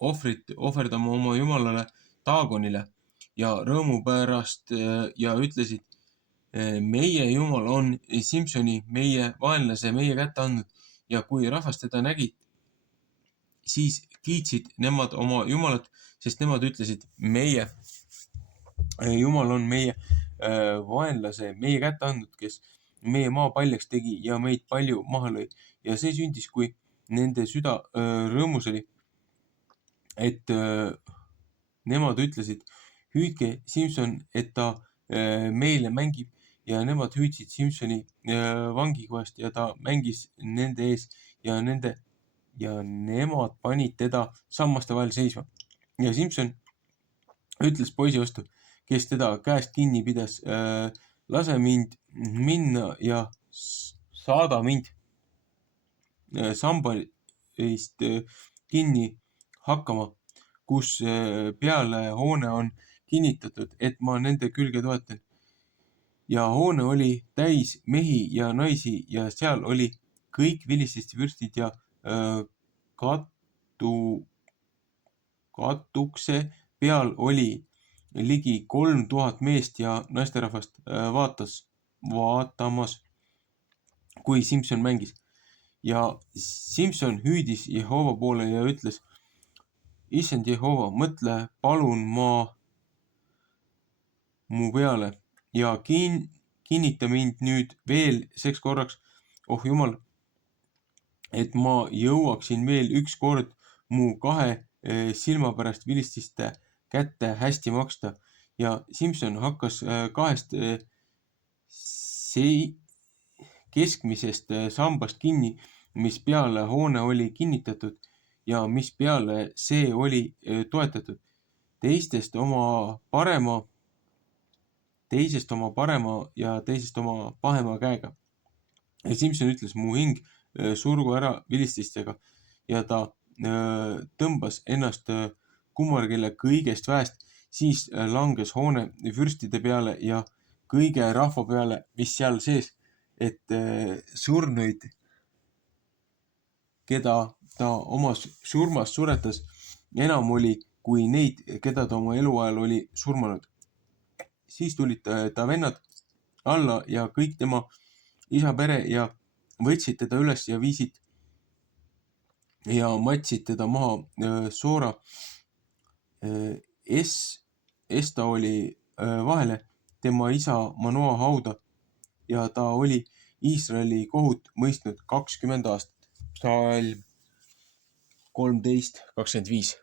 ohvrit ohverdama oma jumalale Daagonile ja rõõmu pärast ja ütlesid, meie jumal on Simsoni, meie vaenlase, meie kätte andnud. Ja kui rahvas teda nägid, siis kiitsid nemad oma jumalat, sest nemad ütlesid, meie jumal on meie vaenlase meie kätte andnud, kes meie maa paljaks tegi ja meid palju maha lõi. Ja see sündis, kui nende süda rõõmus oli, et nemad ütlesid, hüüdke Simson, et ta meile mängib. Ja nemad hüüdsid Simsoni vangikohast ja ta mängis nende ees ja nemad panid teda sammaste vahel seisma. Ja Simson ütles poisi vastu, kes teda käest kinni pidas, lase mind minna ja saada mind sambalist kinni hakkama, kus peale hoone on kinnitatud, et ma nende külge toetan. ja hoone oli täis mehi ja naisi ja seal oli kõik vilististe vürstid ja katukse peal oli ligi 3000 meest ja naisterahvast vaatamas, kui Simson mängis. Ja Simson hüüdis Jehova poole ja ütles, issand Jehova, mõtle palun mu peale ja kinnita mind nüüd veel 6 korraks, oh Jumal, et ma jõuaksin veel 1 kord mu 2 silma pärast vilististe kätte hästi maksta. Ja Simson hakkas 2 keskmisest sambast kinni, mis peale hoone oli kinnitatud ja mis peale see oli toetatud. Teisest oma parema ja teisest oma pahema käega. Ja Simson ütles, mu hing surgu ära vilististega ja ta tõmbas ennast kummargile kõigest väest, siis langes hoone vürstide peale ja kõige rahva peale, mis seal sees, et surnuid, keda ta oma surmast suretas, enam oli kui neid, keda ta oma eluajal oli surmanud. Siis tulid ta vennad alla ja kõik tema isa pere ja võtsid teda üles ja viisid ja matsid teda maha Soora Esta oli vahele tema isa Manoa hauda ja ta oli Iisraeli kohut mõistnud 20 aastat. Psalm 13:25.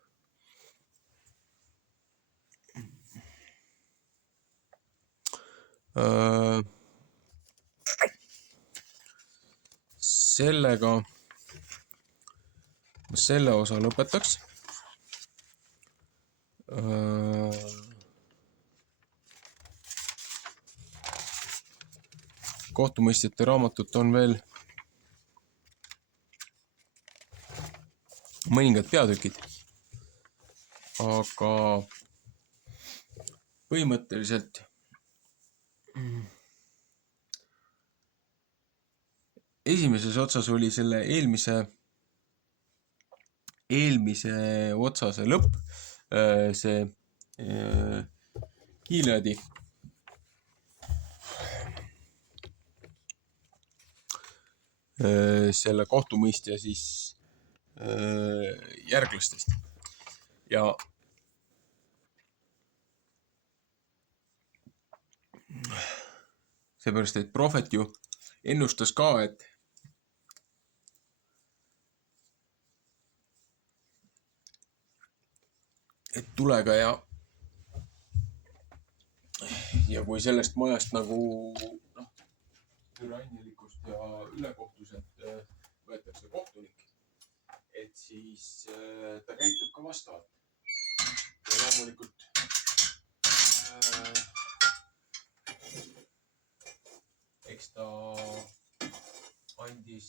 Sellega selle osa lõpetaks. Kohtumõistjate raamatut on veel mõningad peatükid, aga põhimõtteliselt esimeses otsas oli selle eelmise otsa see lõpp, see Gileadi selle kohtumõistja siis järglastest ja seepärast, et prohvet ju ennustas ka, et tulega ja kui sellest majast nagu türannilikust ja ülekohtuselt võetakse kohtunik, et siis ta käitub ka vastavalt. Ja loomulikult eks ta andis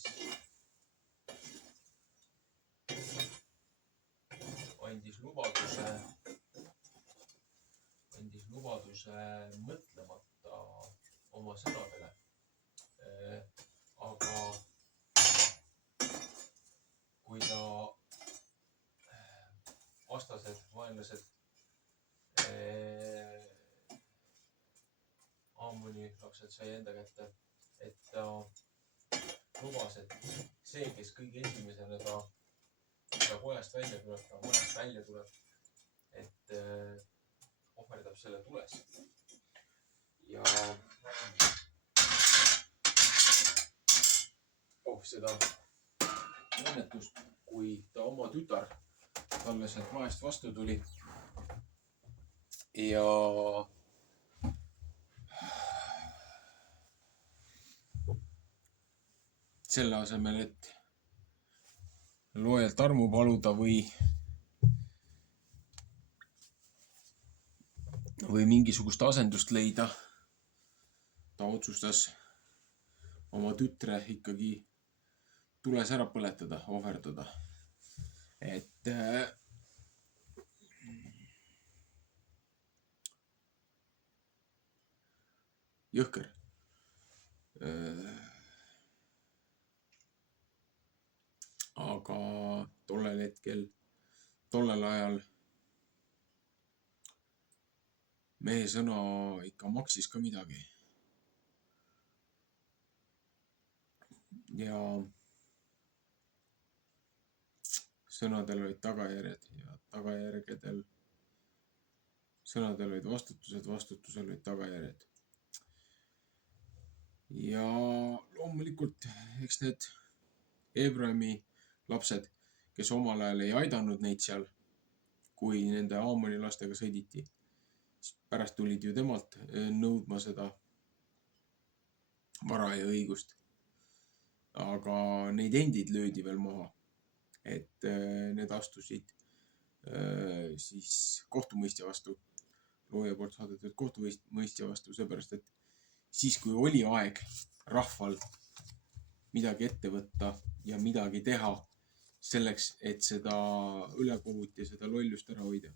lubaduse mõtlemata oma sõnadele. Aga kui ta vastased, vaenlased Ammoni lapsed sai enda kätte, et ta lubas, et see, kes kõige esimesena ta kojast välja tuleb, et ohverdab selle tules. Ja seda õnnetust, kui ta oma tütar talle sealt maest vastu tuli ja selle asemel, et loojalt armu paluda või mingisugust asendust leida, ta otsustas oma tütre ikkagi tules ära põletada, ohverdada. Et jõhker. Aga tollel ajal mehe sõna ikka maksis ka midagi. Ja sõnadel olid tagajärjed ja sõnadel olid vastutusel olid tagajärjed. Ja loomulikult, eks need Abrami lapsed, kes omal ajal ei aidanud neid seal, kui nende Aamoni lastega sõiditi, pärast tulid ju temalt nõudma seda vara ja õigust. Aga neid endid löödi veel maha, et need astusid siis kohtumõistja vastu, looja poolt saadetud kohtumõistja vastu, seepärast, et siis, kui oli aeg rahval midagi ette võtta ja midagi teha selleks, et seda ülekohut ja seda lollust ära hoida,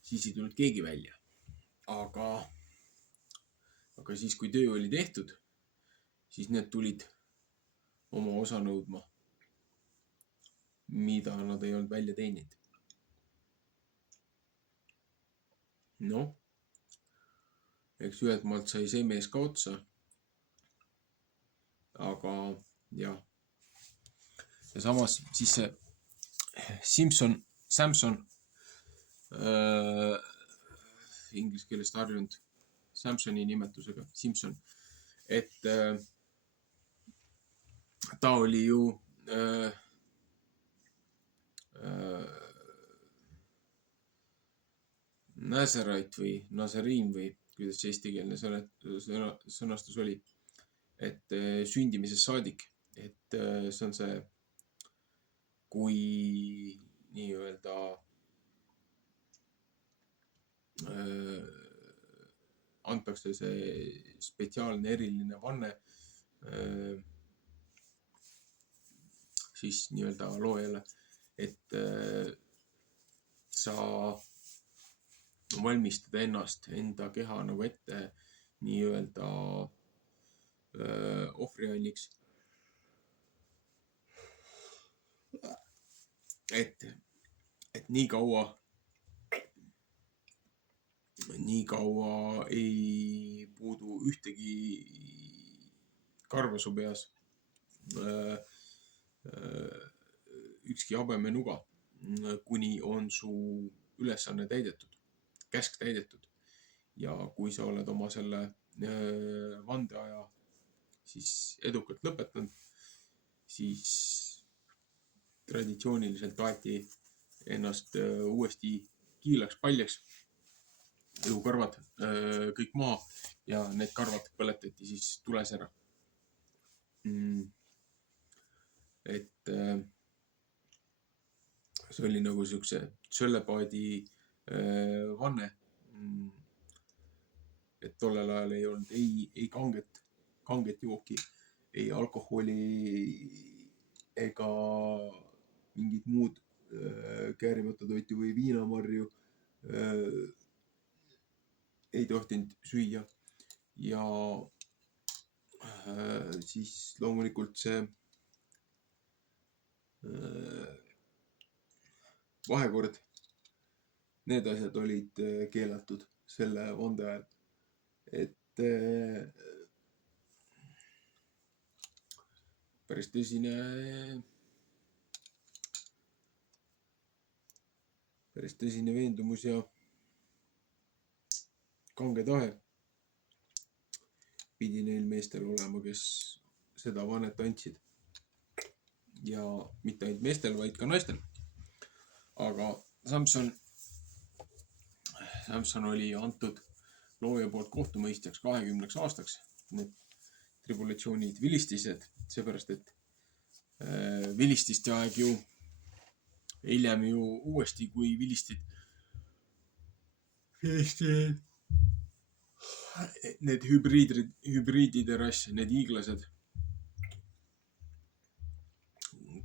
siis ei tulnud keegi välja. Aga siis, kui töö oli tehtud, siis need tulid oma osa nõudma, mida nad ei olnud välja teeninud. Noh, eks ühelt maalt sai see mees ka otsa. Aga jah. Ja samas siis see Samson, inglise keelest harjunud Samsoni nimetusega Simson, et ta oli ju Nazarite või Nazariin või kuidas see eestikeelne sõnastus oli, et sündimisest saadik, et see on see, kui nii-öelda antakse see spetsiaalne eriline vanne siis nii-öelda loojale, et sa valmistada ennast, enda keha nagu ette nii-öelda ohvrianniks. Et nii kaua ei puudu ühtegi karva su peas, ükski habemenuga, kuni on su ülesanne täidetud, käsk täidetud. Ja kui sa oled oma selle vandeaja siis edukalt lõpetanud, siis traditsiooniliselt aeti ennast uuesti kiilaks, paljaks, elukarvad kõik maha ja need karvad põletati siis tules ära. Et see oli nagu siukse sölepaadi vanne, et tollel ajal ei olnud ei kanget jooki, ei alkoholi ega mingid muud käärimata toitu või viinamarju ei tohtinud süüa. Ja siis loomulikult see vahekord, need asjad olid keelatud selle vande ajal. Et päris tõsine veendumus ja kange tahe pidi neil meestel olema, kes seda vannet andsid. Ja mitte ainult meestel, vaid ka naistel. Aga Samson oli antud looja poolt kohtumõistjaks 20 aastaks. Need tribulatsioonid vilistised, seepärast, et vilististe aeg ju hiljem ju uuesti, kui vilistid need hübriidide rass, need hiiglased,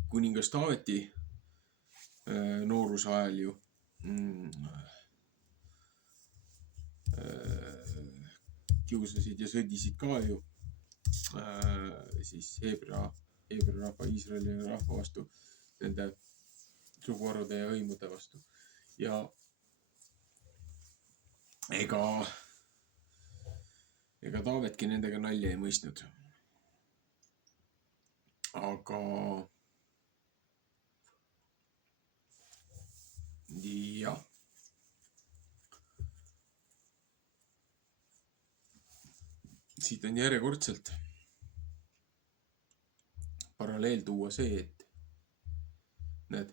kuningas Taaveti nooruse ajal ju kiusasid ja sõdisid ka ju siis Heebrea rahva, Iisraeli rahva vastu, nende suguharude ja hõimude vastu. Ja ega Taavetki nendega nalja ei mõistnud. Aga jah. Siit on järjekordselt paralleel tuua see, et näed,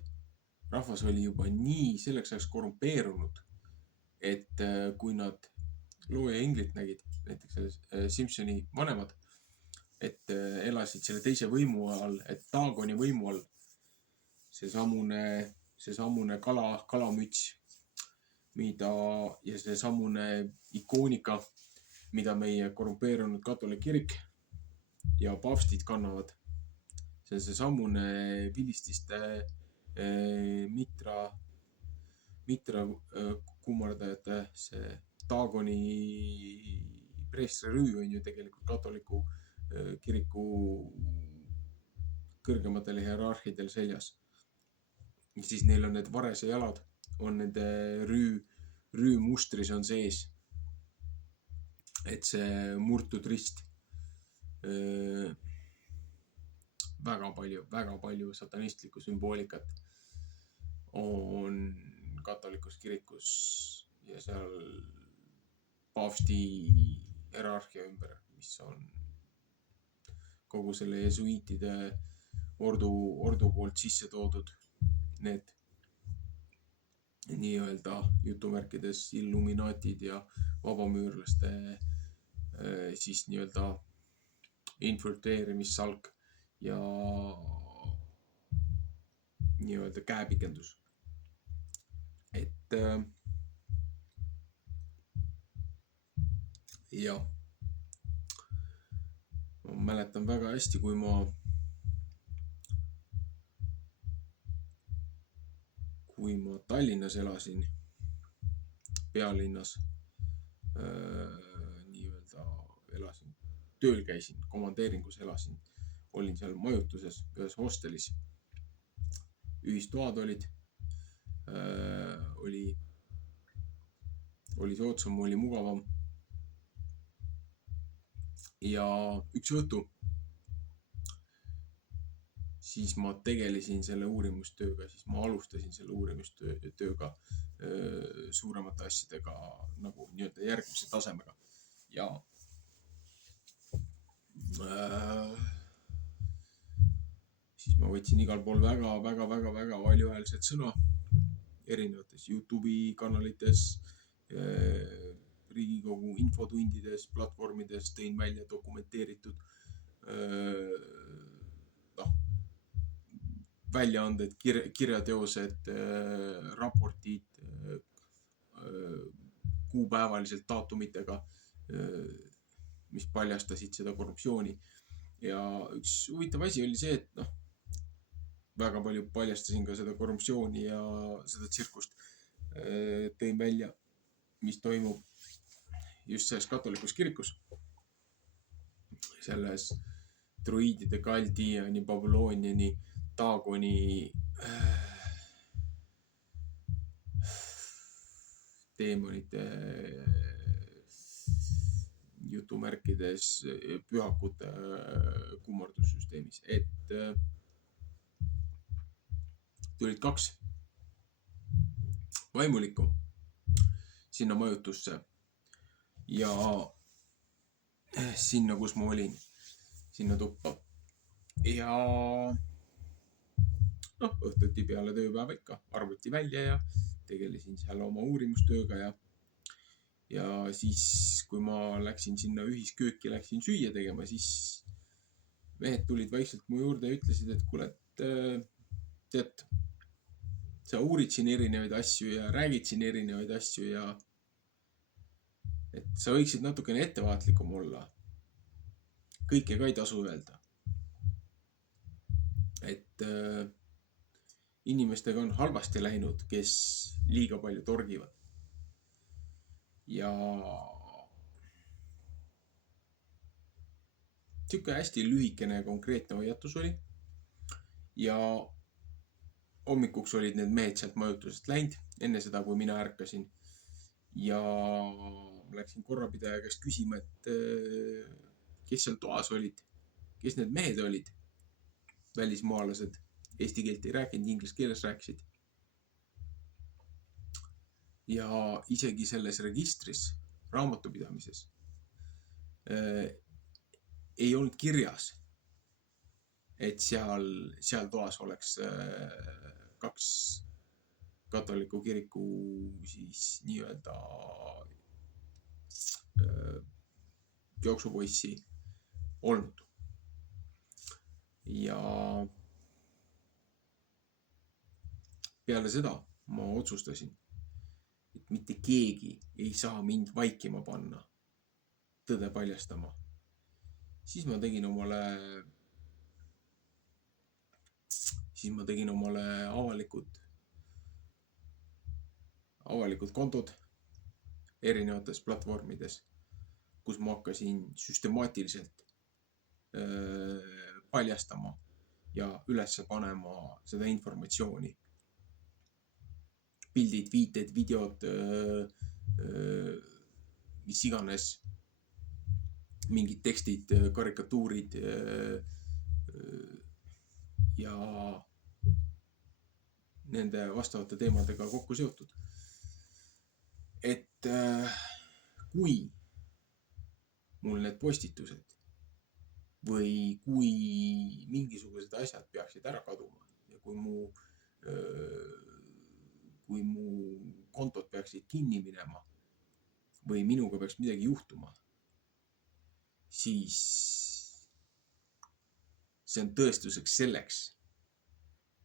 rahvas oli juba nii selleks ajaks korrumpeerunud, et kui nad looja Inglit nägid, näiteks selle Simpsoni vanemad, et elasid selle teise võimu all, et Daagoni võimu all, seesamune kalamüts, ja seesamune ikoonika, mida meie korrumpeerunud katoliik kirik ja paavstid kannavad. See on seesamune vilististe mitra kummardajate, see Daagoni preestrirüü on ju tegelikult katoliku kiriku kõrgematel hierarhidel seljas. Siis neil on need varese jalad, on nende rüü mustris on sees. Et see murtud rist väga palju satanistlikku sümboolikat on katolikus kirikus ja seal paavsti hierarhia ümber, mis on kogu selle jesuiitide ordu poolt sisse toodud need nii-öelda jutumärkides illuminaatid ja vabamüürlaste siis nii-öelda infiltreerimissalk ja nii-öelda käepikendus. Et jah, ma mäletan väga hästi, kui ma Tallinnas elasin, pealinnas, nii-öelda elasin, tööl käisin, komandeeringus elasin, olin seal majutuses, ühes hostelis, ühistoad olid, oli soodsam, oli mugavam. Ja üks õhtu siis ma tegelesin selle uurimustööga, siis ma alustasin selle uurimustööga suuremate asjadega nagu nii-öelda järgmise tasemega. Ja siis ma võtsin igal pool väga valjuhäälset sõna erinevates YouTube'i kanalites, Riigikogu infotundides, platvormides tõin välja dokumenteeritud väljaanded, kirjateosed, raportid kuupäevaliselt daatumitega, mis paljastasid seda korruptsiooni. Ja üks huvitav asi oli see, et väga palju paljastasin ka seda korruptsiooni ja seda tsirkust. Tõin välja, mis toimub just selles katolikus kirikus. Selles druiidide, Kaldiani, Babyloniani, Daagoni teemonite jutumärkides pühakute kummardussüsteemis, et tulid 2 vaimulikku sinna majutusse ja sinna, kus ma olin, sinna tuppa. Ja õhtuti peale tööpäeva ikka arvuti välja ja tegelesin seal oma uurimustööga ja siis, kui ma läksin sinna ühiskööki, läksin süüa tegema, siis mehed tulid vaikselt mu juurde ja ütlesid, et kuule, tead, sa uurid siin erinevaid asju ja räägid siin erinevaid asju ja et sa võiksid natukene ettevaatlikum olla. Kõike ka ei tasu öelda. Et inimestega on halvasti läinud, kes liiga palju torgivad. Ja Siuke hästi lühikene ja konkreetne hoiatus oli. Ja hommikuks olid need mehed sealt majutusest läinud enne seda, kui mina ärkasin. Ja läksin korrapidaja käest küsima, et kes seal toas olid, kes need mehed olid, välismaalased, eesti keelt ei rääkinud, inglise keeles rääkisid. Ja isegi selles registris, raamatupidamises, ei olnud kirjas, et seal toas oleks kaks katoliku kiriku siis nii-öelda jooksupoissi olnud. Ja peale seda ma otsustasin, et mitte keegi ei saa mind vaikima panna tõde paljastama. Siis ma tegin omale avalikud kontod erinevates platvormides, kus ma hakkasin süstemaatiliselt paljastama ja üles panema seda informatsiooni. Pildid, viited, videod, mis iganes, mingid tekstid, karikatuurid ja nende vastavate teemadega kokku seotud. Et kui mul need postitused või kui mingisugused asjad peaksid ära kaduma ja kui mu kontod peaksid kinni minema või minuga peaks midagi juhtuma, siis see on tõestuseks selleks,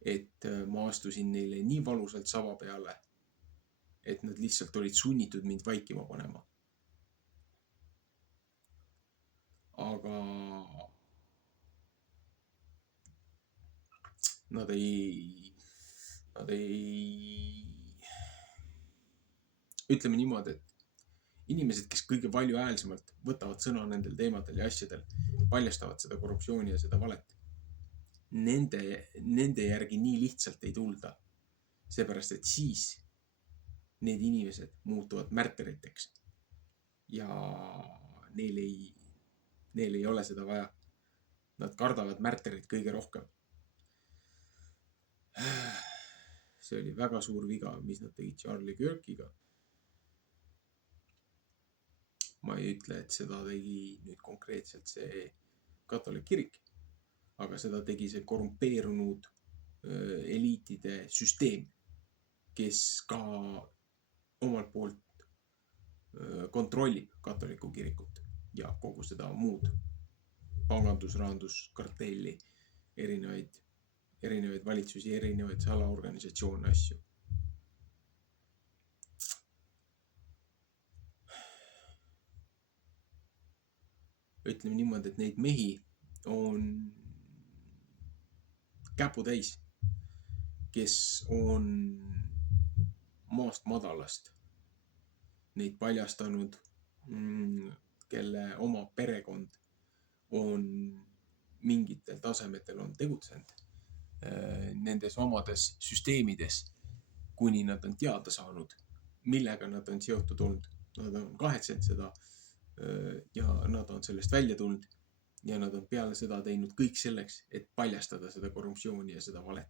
et ma astusin neile nii valusalt saba peale, et nad lihtsalt olid sunnitud mind vaikima panema. Aga nad ei, ütleme niimoodi, et inimesed, kes kõige valjuhäälsemalt võtavad sõna nendel teemadel ja asjadel, paljastavad seda korruptsiooni ja seda valet. Nende järgi nii lihtsalt ei tulda. Seepärast, et siis need inimesed muutuvad märteriteks ja neil ei ole seda vaja. Nad kardavad märterit kõige rohkem. See oli väga suur viga, mis nad tegid Charlie Kirkiga. Ma ei ütle, et seda tegi nüüd konkreetselt see katolik kirik, aga seda tegi see korrumpeerunud eliitide süsteem, kes ka omalt poolt kontrollib katoliku kirikut ja kogu seda muud pangandus, rahandus, kartelli, erinevaid valitsusi, erinevaid salaorganisatsioone, asju. Ütleme niimoodi, et neid mehi on käputäis, kes on maast madalast neid paljastanud, kelle oma perekond on mingitel tasemetel on tegutsenud nendes omades süsteemides, kuni nad on teada saanud, millega nad on seotud olnud. Nad on kahetsenud seda ja nad on sellest välja tulnud ja nad on peale seda teinud kõik selleks, et paljastada seda korruptsiooni ja seda valet.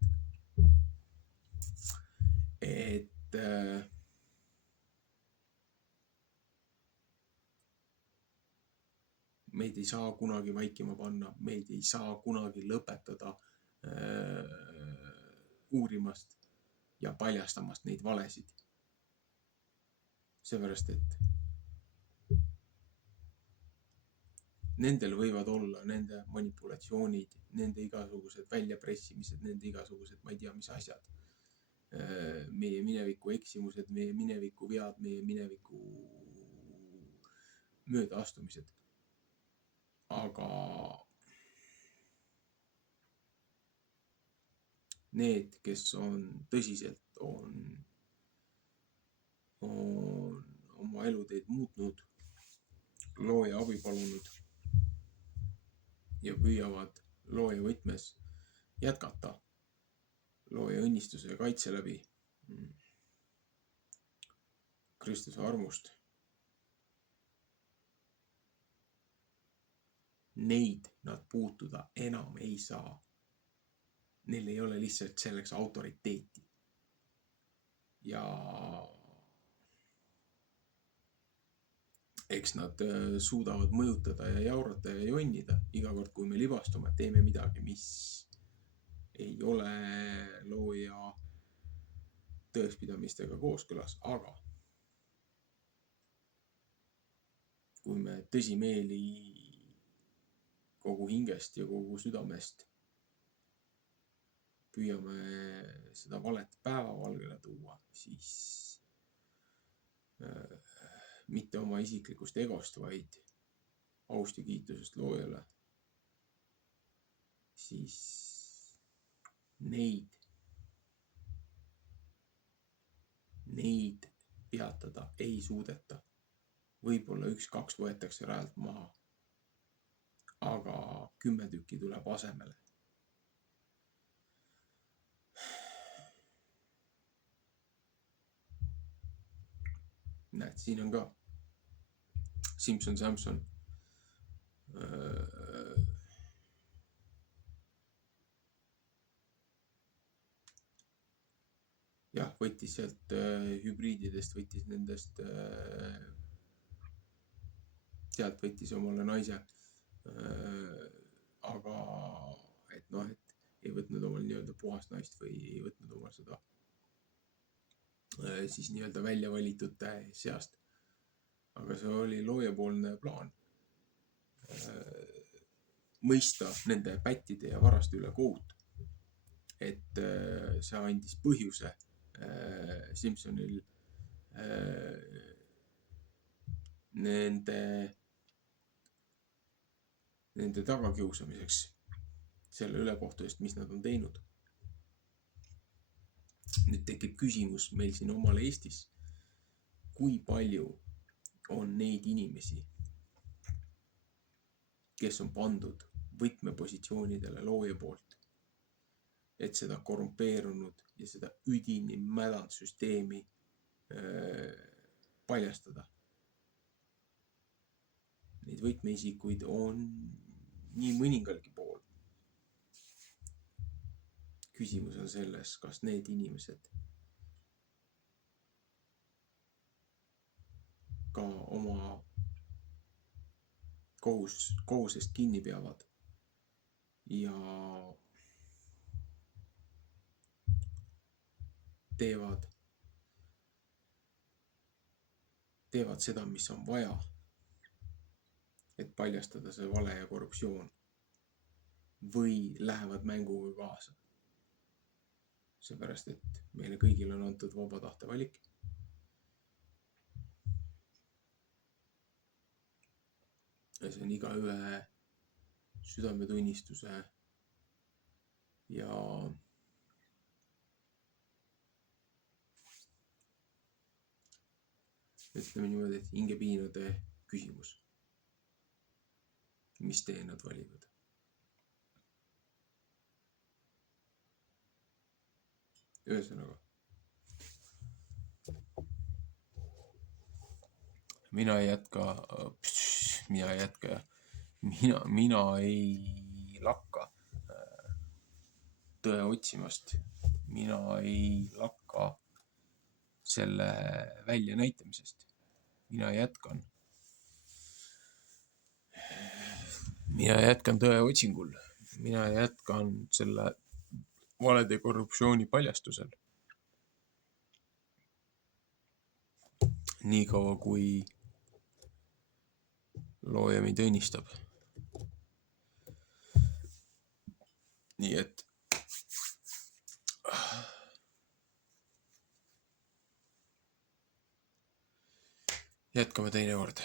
Et meid ei saa kunagi vaikima panna, meid ei saa kunagi lõpetada uurimast ja paljastamast neid valesid. Seepärast, et nendel võivad olla nende manipulatsioonid, nende igasugused väljapressimised, nende igasugused, ma ei tea, mis asjad. Meie mineviku eksimused, meie mineviku vead, meie mineviku möödaastumised. Aga need, kes on tõsiselt on oma eluteed muutnud, looja abi palunud ja püüavad looja võtmes jätkata looja õnnistuse ja kaitse läbi Kristuse armust. Neid nad puutuda enam ei saa. Neil ei ole lihtsalt selleks autoriteeti. Ja eks nad suudavad mõjutada ja jaurata ja jonnida iga kord, kui me libastume, teeme midagi, mis ei ole looja tõekspidamistega kooskõlas, aga kui me tõsimeeli kogu hingest ja kogu südamest püüame seda valet päevavalgele tuua, siis mitte oma isiklikust egost, vaid aust ja kiitusest loojale, siis neid peatada ei suudeta. Võib-olla 1-2 võetakse rajalt maha, aga 10 tükki tuleb asemele. Näed, siin on ka Samson. Jah, võttis sealt hübriididest, võttis nendest, sealt võttis omale naise, aga et ei võtnud omal nii-öelda puhast naist või ei võtnud omal seda siis nii-öelda välja valitud seast. Aga see oli loojapoolne plaan mõista nende pättide ja varaste üle kohut. Et see andis põhjuse Simpsonil nende tagakiusamiseks selle ülekohtu eest, mis nad on teinud. Nüüd tekib küsimus meil siin omal Eestis, kui palju on neid inimesi, kes on pandud võtmepositsioonidele looja poolt, et seda korrumpeerunud ja seda üdini mädanud süsteemi paljastada. Neid võtmeisikuid on nii mõningalgi pool. Küsimus on selles, kas need inimesed ka oma kohusest kinni peavad ja teevad seda, mis on vaja, et paljastada see vale ja korruptsioon, või lähevad mänguga kaasa. Seepärast, et meile kõigil on antud vaba tahte valik. Ja see on igaühe südametunnistuse ja ütleme niimoodi, et hingepiinade küsimus. Mis tee nad valivad? Ühesõnaga, mina ei lakka tõe otsimast. Mina ei lakka selle väljanäitamisest. Mina jätkan tõe otsingul. Mina jätkan selle valede korruptsiooni paljastusel. Nii kaua, kui looja mind õnnistab. Nii et jätkame teinekord.